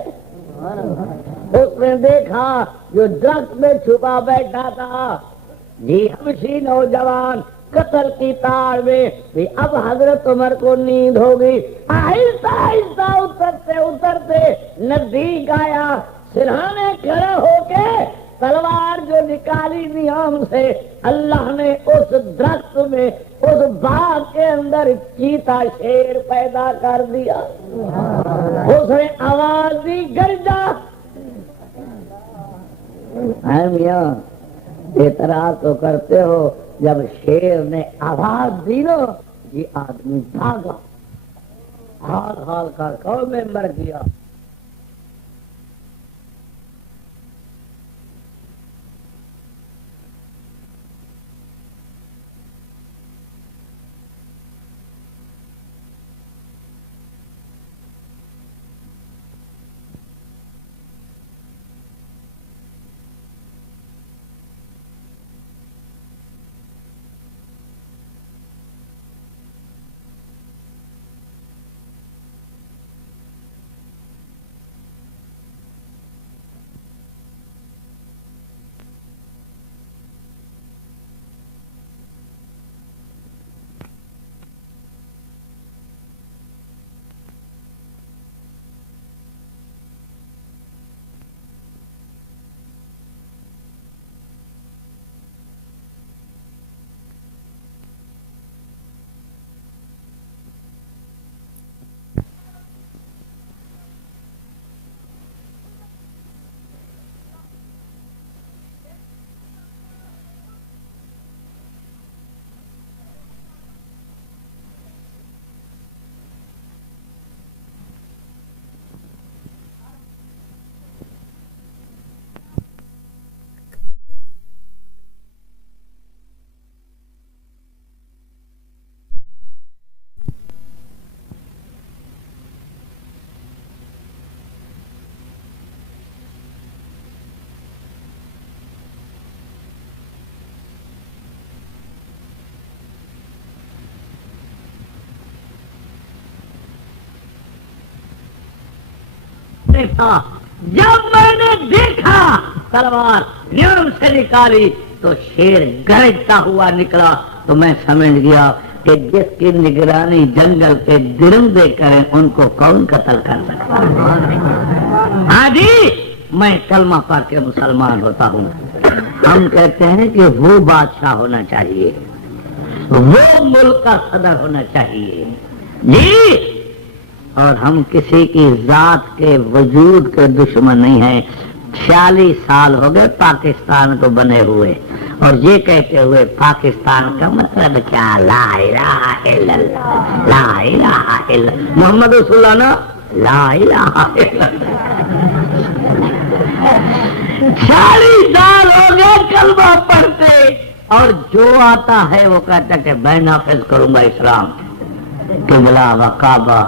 اس نے دیکھا جو درخت میں چھپا بیٹھا تھا، جی حبشی نوجوان قتل کی تار میں، اب حضرت عمر کو نیند ہوگی، آہستہ آہستہ اترتے اترتے نزدیک آیا، سرہانے کھڑے ہو کے تلوار جو نکالی نیام سے، اللہ نے اس درخت میں، اس باغ کے اندر چیتا شیر پیدا کر دیا۔ اس نے آواز دی، گرجا۔ میاں اعتراض تو کرتے ہو، جب شیر نے آواز دی نا یہ آدمی بھاگا، ہال ہال کر کو ممبر کیا۔ جب میں نے دیکھا تلوار نیام سے نکالی تو شیر گرجتا ہوا نکلا، تو میں سمجھ گیا کہ جس کی نگرانی جنگل کے درندے کریں ان کو کون قتل کر سکتا ہے؟ ہاں جی، میں کلمہ پڑھ کے مسلمان ہوتا ہوں۔ ہم کہتے ہیں کہ وہ بادشاہ ہونا چاہیے وہ ملک کا صدر ہونا چاہیے جی. اور ہم کسی کی ذات کے وجود کے دشمن نہیں ہیں. 46 سال ہو گئے پاکستان کو بنے ہوئے اور یہ کہتے ہوئے پاکستان کا مطلب کیا؟ لا الہ الا اللہ، لا الہ الا محمد رسول اللہ نا، لا الہ الا اللہ. 40 سال ہو گئے کلمہ پڑھتے اور جو آتا ہے وہ کہتا کہ میں نافذ کروں گا اسلام. قبلہ و کعبہ.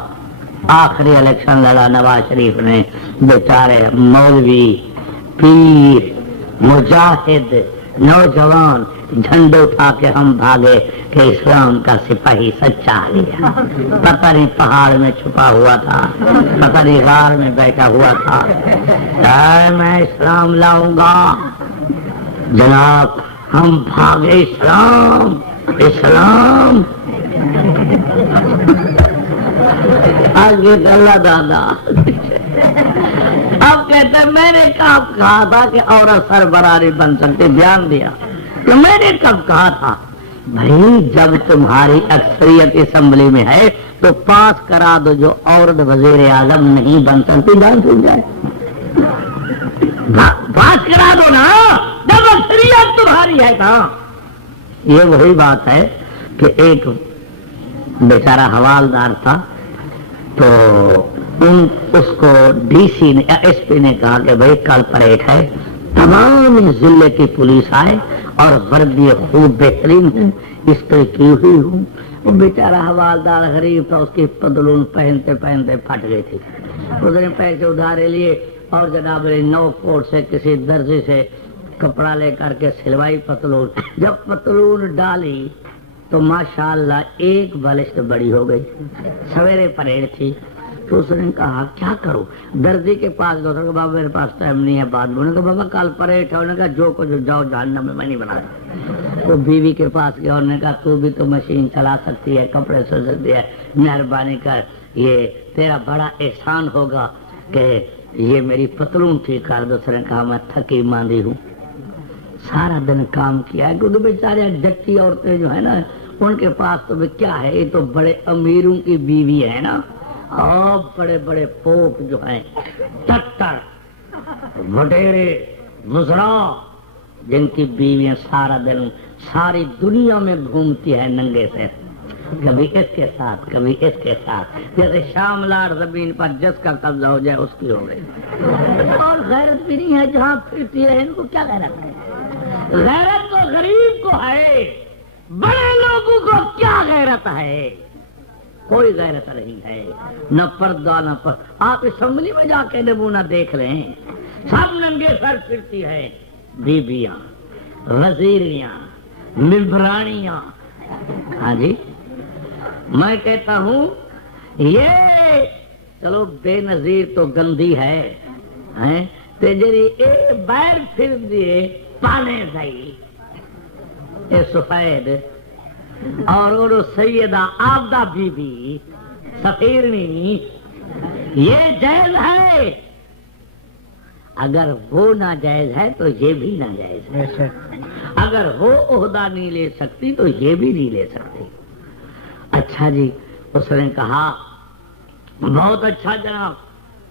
آخری الیکشن لڑا نواز شریف نے، بیچارے مولوی، پیر، مجاہد، نوجوان جھنڈے اٹھا کے ہم بھاگے کہ اسلام کا سپاہی سچا آ گیا. پتہ نہیں پہاڑ میں چھپا ہوا تھا، پتہ نہیں غار میں بیٹھا ہوا تھا. میں اسلام لاؤں گا. جناب ہم بھاگے اسلام اسلام. آگے اللہ دادا اب کہتے ہیں میں نے کب کہا تھا کہ عورت سربراہ نہیں بن سکتے؟ بیان دیا کہ میں نے کب کہا تھا؟ بھائی جب تمہاری اکثریت اسمبلی میں ہے تو پاس کرا دو جو عورت وزیر اعظم نہیں بن سکتی جان سن جائے. پاس کرا دو نا جب اکثریت تمہاری ہے نا. یہ وہی بات ہے کہ ایک بیچارہ حوالدار تھا تو اس کو ڈی سی نے ایس پی نے کہا کہ بھائی کل پریڈ ہے، تمام ضلع کی پولیس آئے اور وردی خوب بہترین ہوں اس پہ کی ہوئی ہوں. وہ بیچارہ حوالدار غریب تھا، اس کی پتلون پہنتے پہنتے پھٹ گئی تھی. اس نے پیسے ادھارے لیے اور جناب نو کوٹ سے کسی درزی سے کپڑا لے کر کے سلوائی پتلون. جب پتلون ڈالی تو ماشاءاللہ ایک بالشت بڑی ہو گئی. سویرے پریڈ تھی تو اس نے کہا کیا کروں؟ درزی کے پاس دو کہ بابا میرے پاس ٹائم نہیں ہے بعد میں. انہوں نے کہا بابا کل پریڈ ہے. انہوں نے کہا جو کچھ جاؤ جہنم میں نہیں بنا رہا. وہ بیوی کے پاس گیا. انہوں نے کہا تو بھی تو مشین چلا سکتی ہے، کپڑے سل سکتی ہے، مہربانی کر یہ تیرا بڑا احسان ہوگا کہ یہ میری پتلون ٹھیک کر دو. اس نے کہا میں تھکی ماندی ہوں، سارا دن کام کیا ہے. کیونکہ بیچارے جٹی عورتیں جو ہے نا ان کے پاس تو کیا ہے، یہ تو بڑے امیروں کی بیوی ہے نا. اور بڑے بڑے پوپ جو ہیں، ٹٹر وڈیرے وزراء جن کی بیویاں سارا دن ساری دنیا میں گھومتی ہے ننگے سے، کبھی اس کے ساتھ کبھی اس کے ساتھ، جیسے شام لاڑ زمین پر جس کا قبضہ ہو جائے اس کی ہو گئی. اور غیرت بھی نہیں ہے جہاں پھرتی ہے. ان کو کیا غیرت ہے؟ غیرت تو غریب کو ہے، بڑے لوگوں کو کیا غیرت ہے؟ کوئی غیرت نہیں ہے، نہ پردہ نہ آپ اسمبلی میں جا کے نمونہ دیکھ لیں، سب ننگے سر پھرتی ہے. بیبیاں، وزیریاں، ممبرانیاں. ہاں جی میں کہتا ہوں یہ چلو بے نظیر تو گندی ہے جی بیر پھر دیے پانے گئی اے سفید اور وہ سیدہ آبدہ بی بی سفیرنی، یہ جائز ہے. اگر وہ ناجائز ہے تو یہ بھی ناجائز ہے. اگر وہ عہدہ نہیں لے سکتی تو یہ بھی نہیں لے سکتی. اچھا جی اس نے کہا بہت اچھا جناب.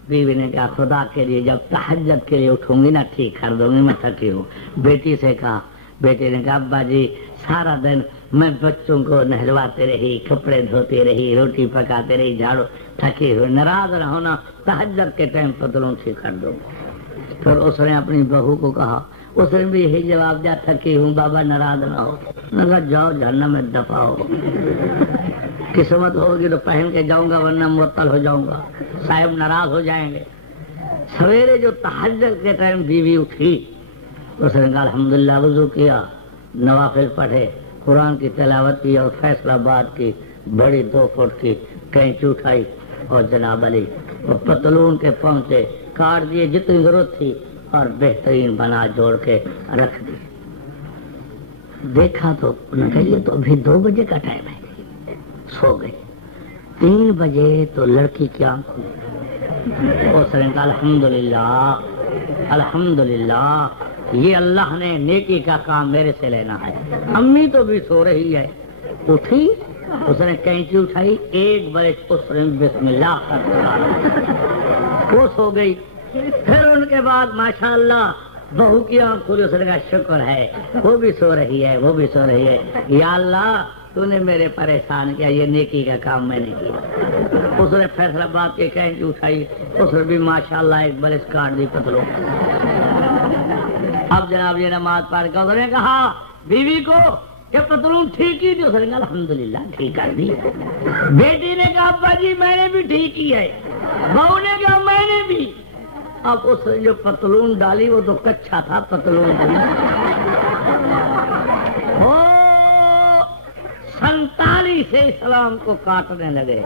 بیوی نے کہا خدا کے لیے جب تہجد کے لیے اٹھوں گی نا ٹھیک کر دوں گی، میں تھکی ہوں. بیٹی سے کہا، بیٹی نے کہا ابا جی سارا دن میں بچوں کو نہلواتے رہی، کپڑے دھوتے رہی، روٹی پکاتے رہی، جھاڑو، تھکی ہوئی، ناراض نہ ہونا، تہجد کے ٹائم پتلون ٹھیک کر دوں. پھر اس نے اپنی بہو کو کہا، اس نے بھی یہی جواب دیا تھکی ہوں بابا ناراض نہ ہو. میں کہا جاؤ جہنم میں دفع ہو، قسمت ہوگی تو پہن کے جاؤں گا ورنہ معطل ہو جاؤں گا، صاحب ناراض ہو جائیں گے. سویرے جو تہجد کے ٹائم بیوی اٹھی اس نے کہا الحمدللہ وضو کیا، نوافل پڑھے، قرآن کی تلاوت کی اور فیصلہ باد کی، بڑی 2 فٹ کی کینچی اٹھائی اور جناب علی وہ پتلون کے پہنچے، کاٹ دیے جتنی ضرورت تھی اور بہترین بنا جوڑ کے رکھ دی. دیکھا تو انہوں نے کہا یہ تو ابھی 2 بجے کا ٹائم ہے. سو گئی. 3 بجے تو لڑکی کی آنکھ کھلی. اس نے کہا الحمدللہ الحمدللہ یہ اللہ نے نیکی کا کام میرے سے لینا ہے. امی تو بھی سو رہی ہے اٹھی, اس نے کینچی اٹھائی, ایک برس اس نے بسم اللہ کر خوش ہو گئی. پھر ان کے بعد ماشاءاللہ بہو کی آنکھ کھلی, اس نے کہا شکر ہے وہ بھی سو رہی ہے, وہ بھی سو رہی ہے, یا اللہ تو نے میرے پریشان کیا, یہ نیکی کا کام میں نے کیا. اس نے فیصلہ باد کے کینچی اٹھائی, اس نے بھی ماشاءاللہ ایک برس کاٹ دی پتلوں. اب جناب یہ نماز پڑھ کر اس نے کہا بیوی کو کہ پتلون ٹھیک کی تھی, اس نے کہا الحمدللہ ٹھیک کر دی. بیٹی نے کہا ابا جی میں نے بھی ٹھیک کی ہے, بہو نے کہا میں نے بھی. اب اس نے جو پتلون ڈالی وہ تو کچا تھا پتلون, 47 سے اسلام کو کاٹنے لگے.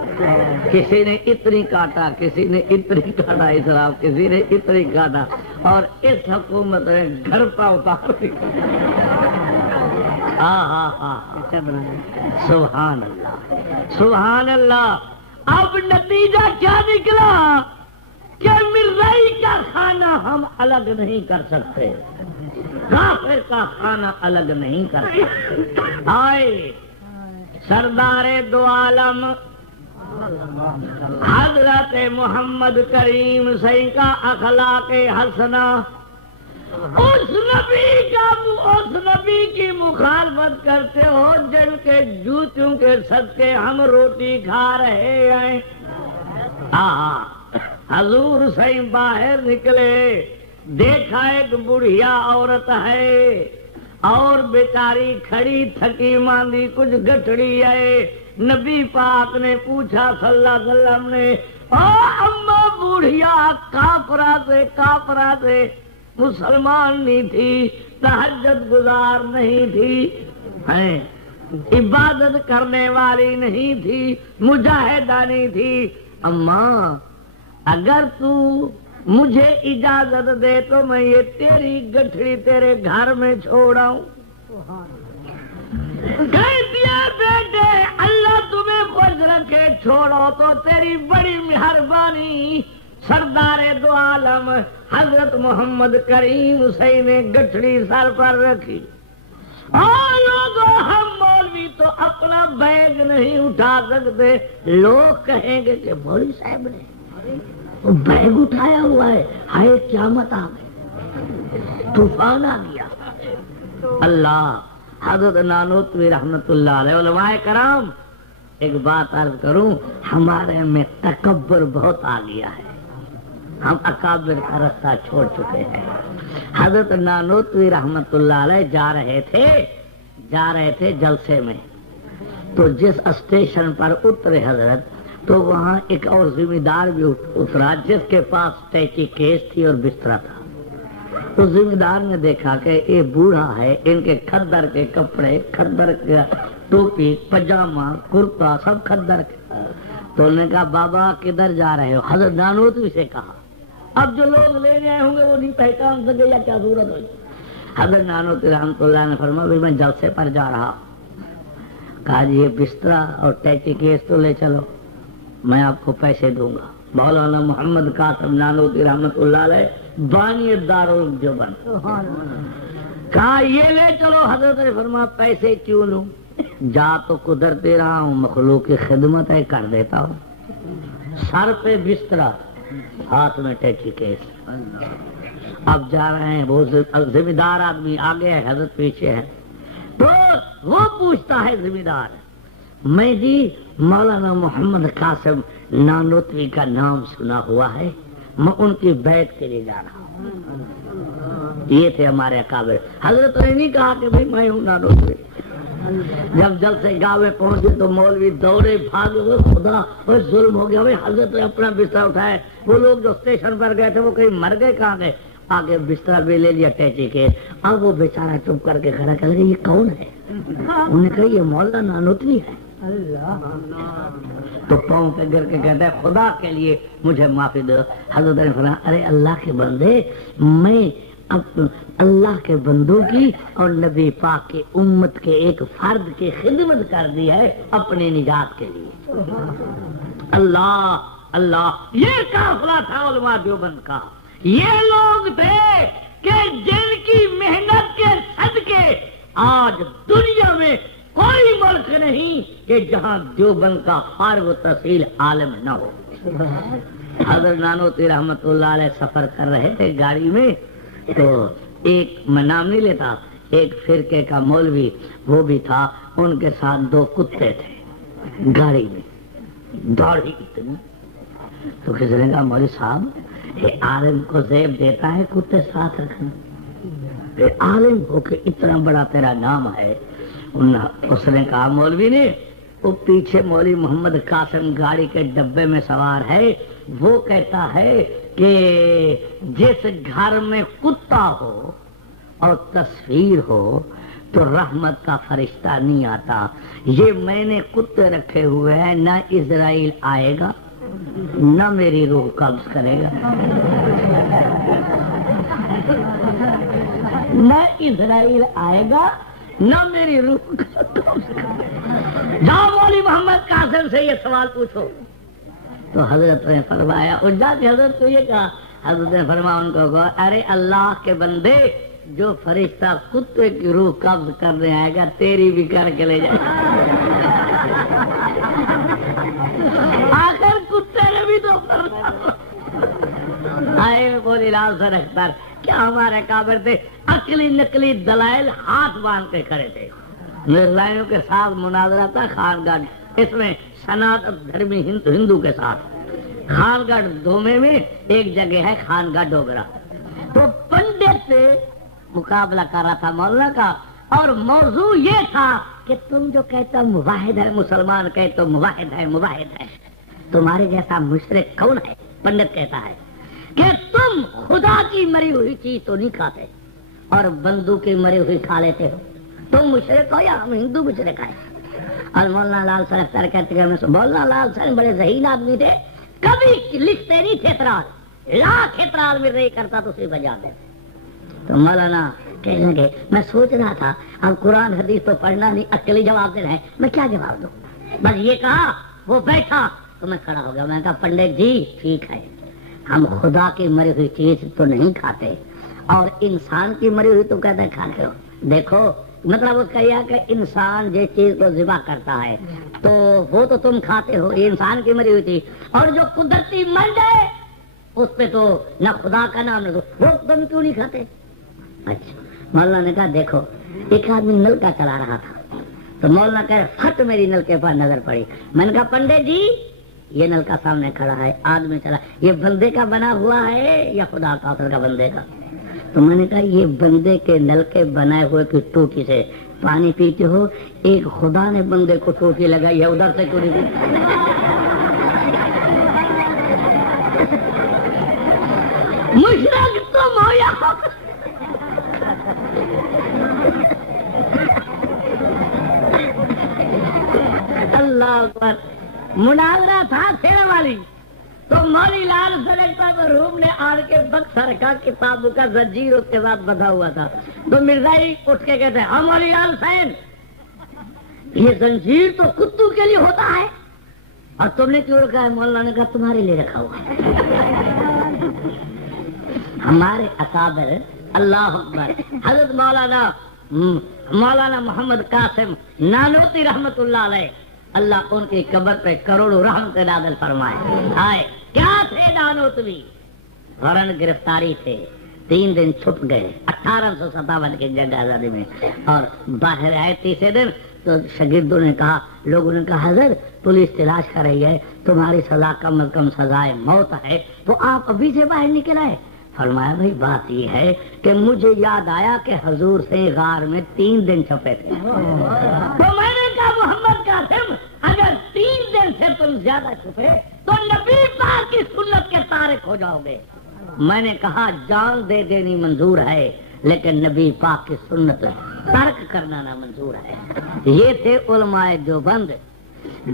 کسی نے اتنی کاٹا, کسی نے اتنی کاٹا اسلام, کسی نے اتنی کاٹا, اور اس حکومت نے گھر پہ اتار دی. سبحان اللہ سبحان اللہ. اب نتیجہ کیا نکلا کہ مرزائی کا کھانا ہم الگ نہیں کر سکتے, کافر کا کھانا الگ نہیں کر سکتے. آئے سردار دو عالم حضرت محمد کریم صحیح کا اخلاق حسنہ, اس نبی کی مخالفت کرتے ہو جن کے جوتوں کے صدقے ہم روٹی کھا رہے ہیں. حضور صحیح باہر نکلے, دیکھا ایک بڑھیا عورت ہے اور بیچاری کھڑی تھکی ماندی کچھ گٹھڑی ہے. نبی پاک نے پوچھا صلی اللہ علیہ وسلم نے, اما بوڑھیا کافرہ سے مسلمان نہیں تھی, تہجد گزار نہیں تھی, عبادت کرنے والی نہیں تھی, مجاہدہ نہیں تھی. اماں اگر تو مجھے اجازت دے تو میں یہ تیری گٹھڑی تیرے گھر میں چھوڑاؤں. کہہ دیا بیٹے اللہ تمہیں خوش رکھے, چھوڑو تو تیری بڑی مہربانی. سردار دو عالم حضرت محمد کریم حسین نے گٹھڑی سر پر رکھی. اور لوگوں ہم مولوی تو اپنا بیگ نہیں اٹھا سکتے, لوگ کہیں گے کہ مولوی صاحب نے بیگ اٹھایا ہوا ہے, ہائے قیامت آ گئی, طوفان آ گیا. اللہ حضرت نانوتوی رحمت اللہ علیہ علماء کرام, ایک بات عرض کروں, ہمارے میں تکبر بہت آ گیا ہے, ہم اکابر کا رستہ چھوڑ چکے ہیں. حضرت نانوتوی رحمت اللہ علیہ جا رہے تھے جلسے میں, تو جس اسٹیشن پر اترے حضرت تو وہاں ایک اور ذمہ دار بھی اترا جس کے پاس ٹیچی کیس تھی اور بستر تھا. اس ذمہ دار نے دیکھا کہ یہ بوڑھا ہے, ان کے کھدر کے کپڑے, کھدر کا ٹوپی, پجامہ, کرتا سب کھدر کے. تو انہوں نے کہا بابا کدھر جا رہے ہو؟ حضرت نانوتوی سے کہا. اب جو لوگ لینے آئے ہوں گے وہ نہیں پہچان سکے یا کیا ضرورت ہوئی. حضرت نانوتوی رحمۃ اللہ نے فرمایا میں جلسے پر جا رہا. کہا جی یہ بستر اور ٹیچی کیس تو لے چلو, میں آپ کو پیسے دوں گا. مولانا محمد قاسم نانوتوی رحمۃ اللہ علیہ بانی دارالدیوبند. کہا یہ لے چلو. حضرت نے فرمایا پیسے کیوں لوں, جا تو قدرتے رہا ہوں, مخلوق کی خدمت ہے کر دیتا ہوں. سر پہ بستر, ہاتھ میں ٹیچی کیس. اب جا رہے ہیں, وہ ذمہ دار آدمی آگے ہے, حضرت پیچھے ہے. تو وہ پوچھتا ہے ذمہ دار, میں جی مولانا محمد قاسم نانوتوی کا نام سنا ہوا ہے, میں ان کی بیعت کے لیے جا رہا ہوں. یہ تھے ہمارے اکابر. حضرت نے نہیں کہا کہ بھائی میں ہوں نانوتوی. جب جلسے گاؤں میں پہنچے تو مولوی دوڑے بھاگے, ہوئے خدا وہ ظلم ہو گیا. حضرت نے اپنا بستر اٹھایا, وہ لوگ جو اسٹیشن پر گئے تھے وہ کہیں مر گئے, کہاں گئے, آگے بستر بھی لے لیا ٹیچی کے. اب وہ بیچارہ چپ کر کے کھڑا کر یہ کون ہے؟ انہوں نے کہا یہ مولانا نانوتوی ہے. تو پاؤں پہ گر کے کہتا ہے خدا کے لیے مجھے معافی دو. حضرت نے فرمایا ارے اللہ کے بندے, میں اللہ کے بندوں کی اور نبی پاک کی امت کے ایک فرد کی خدمت کر دی ہے اپنی نجات کے لیے. اللہ اللہ, یہ قافلہ تھا علماء دیوبند کا. یہ لوگ تھے کہ جن کی محنت کے صدقے آج دنیا میں کوئی ملک نہیں کہ جہاں دیوبند کا فارغ التحصیل عالم نہ ہو۔ حضرت نانوتوی رحمت اللہ علیہ سفر کر رہے تھے گاڑی میں، تو ایک میں نام نہیں لیتا، ایک فرقے کا مولوی وہ بھی تھا، ان کے ساتھ 2 کتے تھے گاڑی میں، دوڑی اتنی، تو کسی نے کہا مولوی صاحب یہ عالم کو زیب دیتا ہے کتے ساتھ رکھنا، پھر عالم ہو کے اتنا بڑا تیرا نام ہے۔ اس نے کہا مولوی نے، وہ پیچھے مولوی محمد قاسم گاڑی کے ڈبے میں سوار ہے، وہ کہتا ہے کہ جس گھر میں کتا ہو اور تصویر ہو تو رحمت کا فرشتہ نہیں آتا۔ یہ میں نے کتے رکھے ہوئے ہیں، نہ اسرائیل آئے گا نہ میری روح قبض کرے گا، نہ اسرائیل آئے گا نہ میری روح قبض کرے گا۔ جاؤ مولوی محمد قاسم سے یہ سوال پوچھو۔ تو حضرت نے فرمایا، اور جا کے حضرت کو یہ کہا، حضرت نے فرمایا ان کو کہا ارے اللہ کے بندے، جو فرشتہ کتے کی روح قبض کرنے آئے گا تیری بھی کر کے لے جائے گا۔ آخر کتے نے بھی تو آئے بولی لال سر اختر، کیا ہمارے کابر تھے، عقلی نقلی دلائل ہاتھ باندھ کے کھڑے تھے۔ مرزائیوں کے ساتھ مناظرہ تھا خان گڑھ، اس میں سنات دھرمی ہندو کے ساتھ، خان گڑھ دومے میں ایک جگہ ہے خان گڑھ ڈوگرا، تو پنڈت سے مقابلہ کر رہا تھا مولانا کا، اور موضوع یہ تھا کہ تم جو کہتے ہو مواحد ہے، مسلمان کہتے ہو مواحد ہے، مواحد ہے، تمہارے جیسا مشرک کون ہے؟ پنڈت کہتا ہے کہ تم خدا کی مری ہوئی چیز تو نہیں کھاتے اور بندو کی مری ہوئی کھا لیتے ہو، تم مشرک ہو یا ہم ہندو مشرک ہیں؟ اور مولانا لال سر اختر کہتے ہیں مولانا لال سر بڑے ذہین آدمی تھے، کبھی لکھتے نہیں تھے اعتراض، لاکھ اعتراض میں نہیں کرتا تو اسے بجا دیتے۔ تو مولانا کہنے لگے میں سوچ رہا تھا اب قرآن حدیث تو پڑھنا نہیں، عقلی جواب دینا ہے، میں کیا جواب دوں؟ بس یہ کہا، وہ بیٹھا تو میں کھڑا ہو گیا، میں کہا پنڈت جی ٹھیک ہے، ہم خدا کی مری ہوئی چیز تو نہیں کھاتے اور انسان کی مری ہوئی تو کہتے کھاتے ہو، دیکھو مطلب اس کا یہ کہ انسان جس چیز کو ذبح کرتا ہے تو وہ تو تم کھاتے ہو، یہ انسان کی مری ہوئی تھی، اور جو قدرتی مر جائے اس پہ تو نہ خدا کا نام نہ وہ تم کیوں نہیں کھاتے؟ اچھا مولانا نے کہا دیکھو ایک آدمی نلکا چلا رہا تھا، تو مولانا کہے فٹ میری نلکے پر نظر پڑی، میں نے کہا پنڈت جی یہ نلکا سامنے کھڑا ہے، آدمی چلا، یہ بندے کا بنا ہوا ہے یا خدا کا اصل کا بندے کا؟ تو میں نے کہا یہ بندے کے نلکے بنائے ہوئے کی ٹوٹی سے پانی پیتے ہو، ایک خدا نے بندے کو ٹوٹی لگائی ہے ادھر سے کیوں نہیں؟ مشرک تم ہو یا اللہ اکبر۔ مناظرہ تھا پھیرے والی، تو مولی لال سلیکٹر کو روم نے آن کے بکس رکھا، کتابوں کا زنجیر اس کے ساتھ بندھا ہوا تھا، تو مرزائی اٹھ کے کہتے ہیں ہاں مولی لال حسین یہ زنجیر تو کتوں کے لیے ہوتا ہے اور تم نے کیوں رکھا ہے؟ مولانا نے کہا تمہارے لیے رکھا ہوا ہے۔ ہمارے اکابر اللہ اکبر حضرت مولانا محمد قاسم نانوتوی رحمت اللہ علیہ، اللہ ان کی قبر پہ کروڑوں رحمت نازل فرمائے۔ آئے کیا تھے نانوتوی؟ فوراً گرفتاری تھے، 3 دن چھپ گئے 1857 کی جنگ آزادی میں، اور باہر آئے تیسرے دن تو شاگردوں نے کہا، لوگوں نے کہا حضرت پولیس تلاش کر رہی ہے، تمہاری سزا کم از کم سزائے موت ہے، تو آپ ابھی سے باہر نکل آئے؟ فرمایا بھائی بات یہ ہے کہ مجھے یاد آیا کہ حضور سے غار میں 3 دن چھپے تھے، تو میں نے کہا محمد قاسم اگر 3 دن سے تم زیادہ چھپے تو نبی پاک کی سنت کے تارک ہو جاؤ گے۔ میں نے کہا جان دے دینی منظور ہے لیکن نبی پاک کی سنت ترک کرنا نہ منظور ہے۔ یہ تھے علماء دیوبند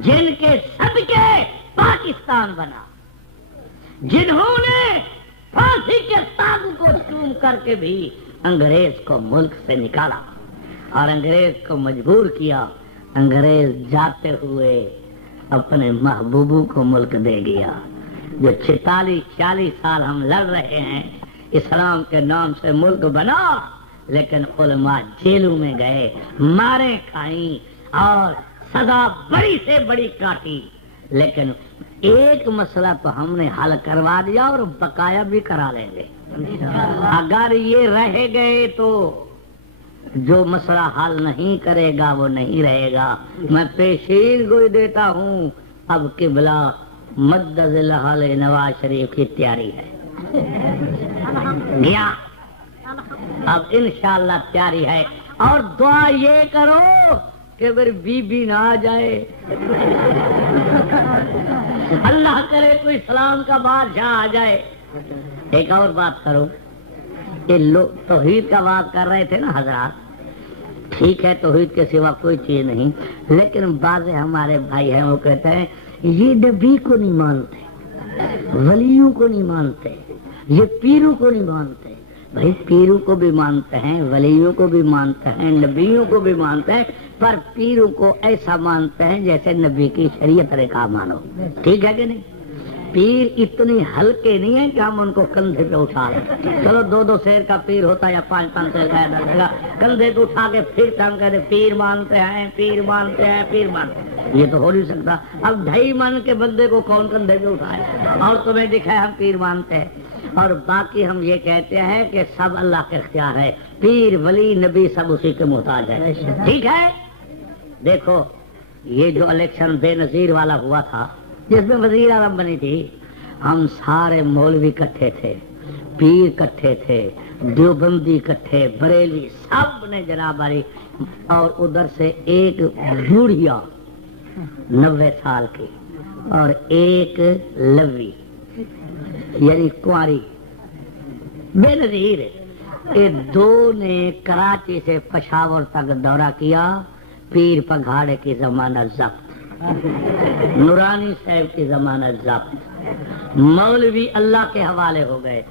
جن کے صدقے پاکستان بنا، جنہوں نے پھانسی کے تاغ کو چوم کر کے بھی انگریز کو ملک سے نکالا اور انگریز کو مجبور کیا، انگریز جاتے ہوئے اپنے محبوبوں کو ملک دے گیا۔ جو 46-40 سال ہم لڑ رہے ہیں اسلام کے نام سے ملک بنا، لیکن علماء جیلوں میں گئے، مارے کھائیں، اور سزا بڑی سے بڑی کاٹی، لیکن ایک مسئلہ تو ہم نے حل کروا دیا اور بقایا بھی کرا لیں گے۔ اگر یہ رہ گئے تو جو مسئلہ حل نہیں کرے گا وہ نہیں رہے گا۔ میں پیشین گوئی دیتا ہوں، اب قبلہ مدد الحال نواز شریف کی تیاری ہے، گیا اب انشاءاللہ تیاری ہے، اور دعا یہ کرو کہ میری بی بی نہ آ جائے، اللہ کرے کوئی اسلام کا بادشاہ آ جائے۔ ایک اور بات کرو، یہ لوگ توحید کا بات کر رہے تھے نا حضرات، ٹھیک ہے توحید کے سوا کوئی چیز نہیں، لیکن بعض ہمارے بھائی ہیں وہ کہتے ہیں یہ نبی کو نہیں مانتے، ولیوں کو نہیں مانتے، یہ پیروں کو نہیں مانتے۔ بھائی پیروں کو بھی مانتے ہیں، ولیوں کو بھی مانتے ہیں، نبیوں کو بھی مانتے ہیں، پر پیروں کو ایسا مانتے ہیں جیسے نبی کی شریعت طریقہ مانو، ٹھیک ہے کہ نہیں؟ پیر اتنی ہلکے نہیں ہیں کہ ہم ان کو کندھے پہ اٹھا لیں، چلو 2 سیر کا پیر ہوتا یا 5 سیر کا لگا کندھے پہ اٹھا کے پھر ہم کہتے پیر مانتے ہیں، پیر مانتے ہیں، پیر مانتے ہیں، یہ تو ہو نہیں سکتا۔ اب 2.5 من کے بندے کو کون کندھے پہ اٹھائے اور تمہیں دکھائے ہم پیر مانتے ہیں؟ اور باقی ہم یہ کہتے ہیں کہ سب اللہ کے اختیار ہے، پیر ولی نبی سب اسی کے محتاج ہے، ٹھیک ہے؟ دیکھو یہ جو الیکشن بے نظیر والا ہوا تھا جس میں وزیر اعظم بنی تھی، ہم سارے مولوی کٹھے تھے، پیر کٹھے تھے، دیوبندی کٹھے، بریلوی، سب نے جناب علی، اور ادھر سے ایک بوڑھیا 90 سال کی اور ایک لوی یعنی کنواری بے نظیر، یہ 2 نے کراچی سے پشاور تک دورہ کیا، پیر پگھاڑے کی ضمانت ضبط، نورانی صاحب کی ضمانت ضبط، مولوی اللہ کے حوالے ہو گئے،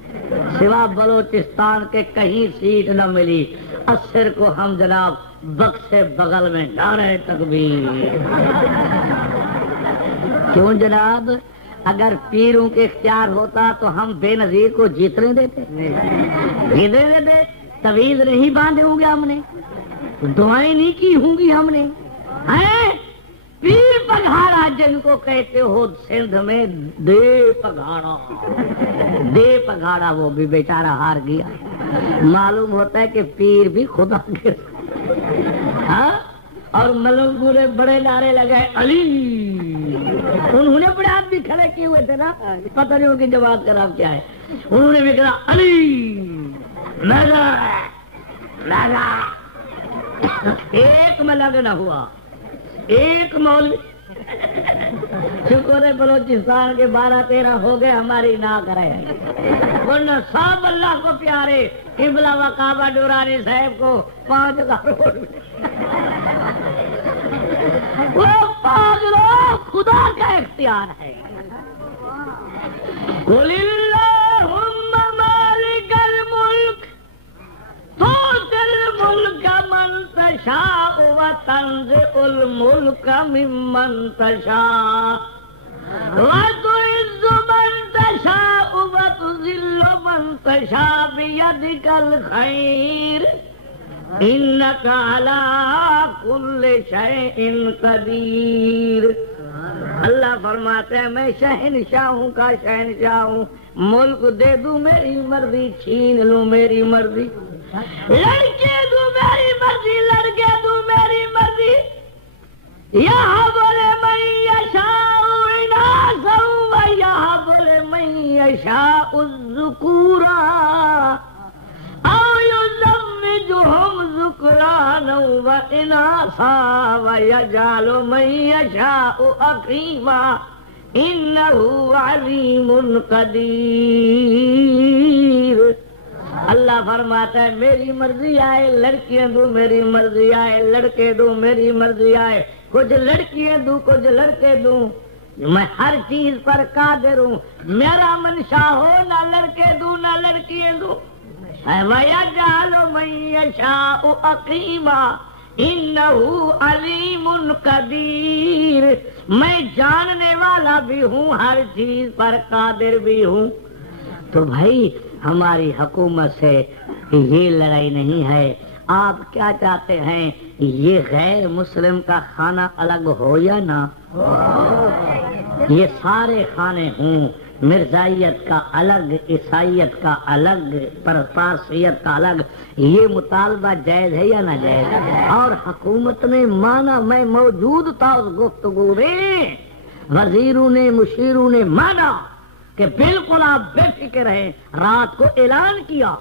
سوا بلوچستان کے کہیں سیٹ نہ ملی، اثر کو ہم جناب بخش بغل میں نعرہ تکبیر۔ کیوں جناب؟ اگر پیروں کے اختیار ہوتا تو ہم بے نظیر کو جیتنے دیتے، جیتنے دیتے، تویز نہیں باندھے ہوں گے ہم نے، دعائیں نہیں کی ہوں گی ہم نے، ہیں؟ پیر پگھاڑا جن کو کہتے ہو سندھ میں، دے پگھاڑا، دے پگھاڑا، وہ بھی بیچارہ ہار گیا۔ معلوم ہوتا ہے کہ پیر بھی خدا کے، ہاں؟ اور ملک پورے بڑے نعرے لگائے علی، انہوں نے بڑے ہاتھ بھی کھڑے کیے ہوئے تھے نا، پتہ نہیں ان کی جواب کا نام کیا ہے، انہوں نے بھی کہا علی لگا، ایک میں لگ نہ ہوا، ایک مولوی، شکر ہے بلوچستان کے 12-13 ہو گئے ہماری نہ کرے، ورنہ سب اللہ کو پیارے، قبلہ و کعبہ نورانی صاحب کو 5000 ووٹ ملے۔ وہ پاگلو خدا کا اختیار ہے۔ قل اللہم مالک الملک تؤتی الملک من تشاء وتنزع الملک ممن تشاء وتعز من تشاء وتذل من تشاء بیدک الخیر انک علی کل شیء قدیر۔ اللہ فرماتے ہیں میں شہنشاہوں کا شہنشاہ ہوں، ملک دے دوں میری مرضی، چھین لوں میری مرضی، لڑکے دوں میری مرضی، لڑکے دوں میری مرضی، یہاں بولے من یشاء اناثا و یہاں بولے من یشاء الذکورا او یزوجہم ذکرانا و اناثا و یجعل من یشاء عقیما انہ علیم قدیر۔ اللہ فرماتا ہے میری مرضی آئے لڑکیاں دوں، میری مرضی آئے لڑکے دوں، میری مرضی آئے کچھ لڑکیاں دوں، کچھ لڑکے دوں، میں ہر چیز پر قادر ہوں، میرا منشا ہو نہ لڑکے دوں نہ لڑکیاں دوں۔ وَيَجْعَلُ مَن يَشَاءُ عَقِيمًا إِنَّهُ عَلِيمٌ قَدِيرٌ، میں جاننے والا بھی ہوں، ہر چیز پر قادر بھی ہوں۔ تو بھائی ہماری حکومت سے یہ لڑائی نہیں ہے، آپ کیا چاہتے ہیں یہ غیر مسلم کا کھانا الگ ہو یا نہ، یہ سارے کھانے ہوں، مرزائیت کا الگ، عیسائیت کا الگ، پارسیت کا الگ، یہ مطالبہ جائز ہے یا نہ جائز؟ اور حکومت نے مانا، میں موجود تھا اس گفتگو میں، وزیروں نے مشیروں نے مانا کہ بالکل آپ بے فکر رہیں، رات کو اعلان کیا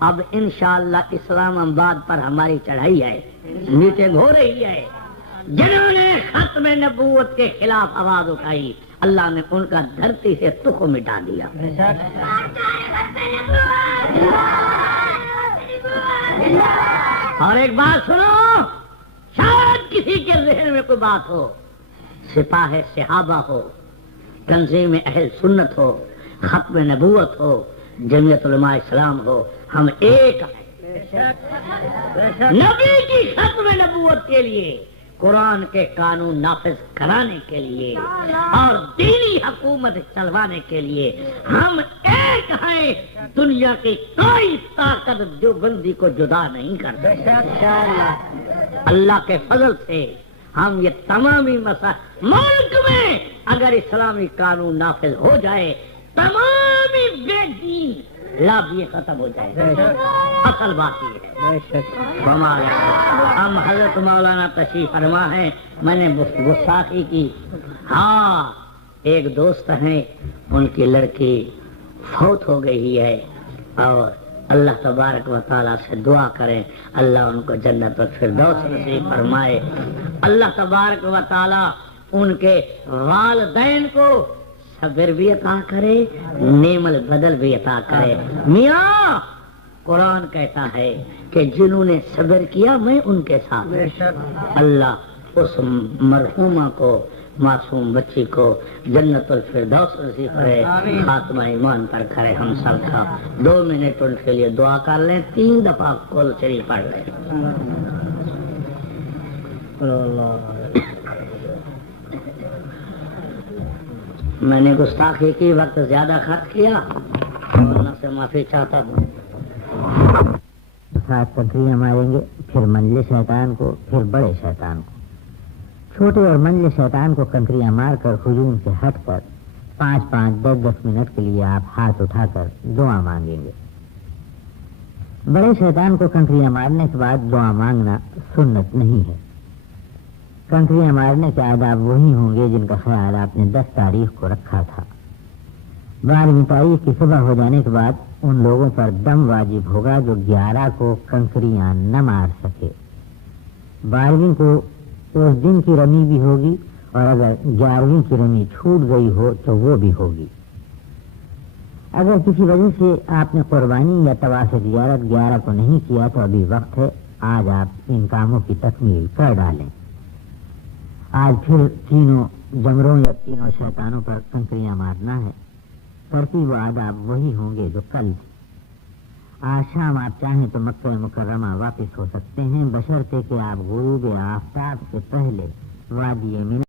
اب انشاءاللہ اسلام آباد پر ہماری چڑھائی ہے، میٹنگ ہو رہی ہے، جنہوں نے ختم نبوت کے خلاف آواز اٹھائی اللہ نے ان کا دھرتی سے تخم مٹا دیا۔ اور ایک بات سنو، شاید کسی کے ذہن میں کوئی بات ہو، سپاہ صحابہ ہو، تنظیم اہل سنت ہو، ختم نبوت ہو، جمعیت علماء اسلام ہو، ہم ایک ہیں نبی کی ختم نبوت کے لیے، قرآن کے قانون نافذ کرانے کے لیے اور دینی حکومت چلوانے کے لیے ہم ایک ہیں۔ دنیا کی کوئی طاقت دیوبندی کو جدا نہیں کر سکتی۔ اللہ کے فضل سے ہم یہ تمامی مسائل، ملک میں اگر اسلامی قانون نافذ ہو جائے تمامی بے دین لابی ختم ہو جائے، اصل بات یہ ہے۔ ہم حضرت مولانا تشریف فرما ہے، میں نے گستاخی کی، ہاں ایک دوست ہیں ان کی لڑکی فوت ہو گئی ہے، اور اللہ تبارک و تعالیٰ سے دعا کریں اللہ ان کو جنت الفردوس نصیب فرمائے، اللہ تبارک و تعالیٰ ان کے والدین کو صبر بھی عطا کرے، نعم البدل بھی عطا کرے۔ میاں قرآن کہتا ہے کہ جنہوں نے صبر کیا میں ان کے ساتھ، اللہ اس مرحومہ کو، معصوم بچی کو جنت الفردوس نصیب کرے، خاتمہ ایمان پر کرے۔ ہم سب کا 2 منٹ ان کے لیے دعا کر لیں، 3 دفعہ قول شریف پڑھ لیں۔ میں نے گستاخی کی، وقت زیادہ خرچ کیا، اللہ سے معافی چاہتا ہوں۔ 7 کنکریاں ماریں گے، پھر منجلے شیطان کو، پھر بڑے شیطان کو۔ چھوٹے اور منجلے شیطان کو کنکریاں مار کر ہجوم سے ہٹ کر 5-5 10-10 منٹ کے لیے آپ ہاتھ اٹھا کر دعا مانگیں گے۔ بڑے شیطان کو کنکریاں مارنے کے بعد دعا مانگنا سنت نہیں ہے۔ کنکریاں مارنے کے آداب وہی ہوں گے جن کا خیال آپ نے 10 تاریخ کو رکھا تھا۔ 12ویں تاریخ کی صبح ہو جانے کے بعد ان لوگوں پر دم واجب ہوگا جو 11 کو کنکریاں نہ مار سکے۔ 12ویں کو اس دن کی رمی بھی ہوگی، اور اگر 11ویں کی رمی چھوٹ گئی ہو تو وہ بھی ہوگی۔ اگر کسی وجہ سے آپ نے قربانی یا طواف زیارت 11 کو نہیں کیا تو ابھی وقت ہے، آج آپ ان کاموں کی تکمیل کر ڈالیں۔ آج پھر تینوں جمروں یا تینوں شیطانوں پر کنکریاں مارنا ہے۔ ترتیب و آداب وہی ہوں گے جو کل تھے۔ آج شام آپ چاہیں تو مکہ مکرمہ واپس ہو سکتے ہیں، بشرطے کہ آپ غروب آفتاب سے پہلے وادی منی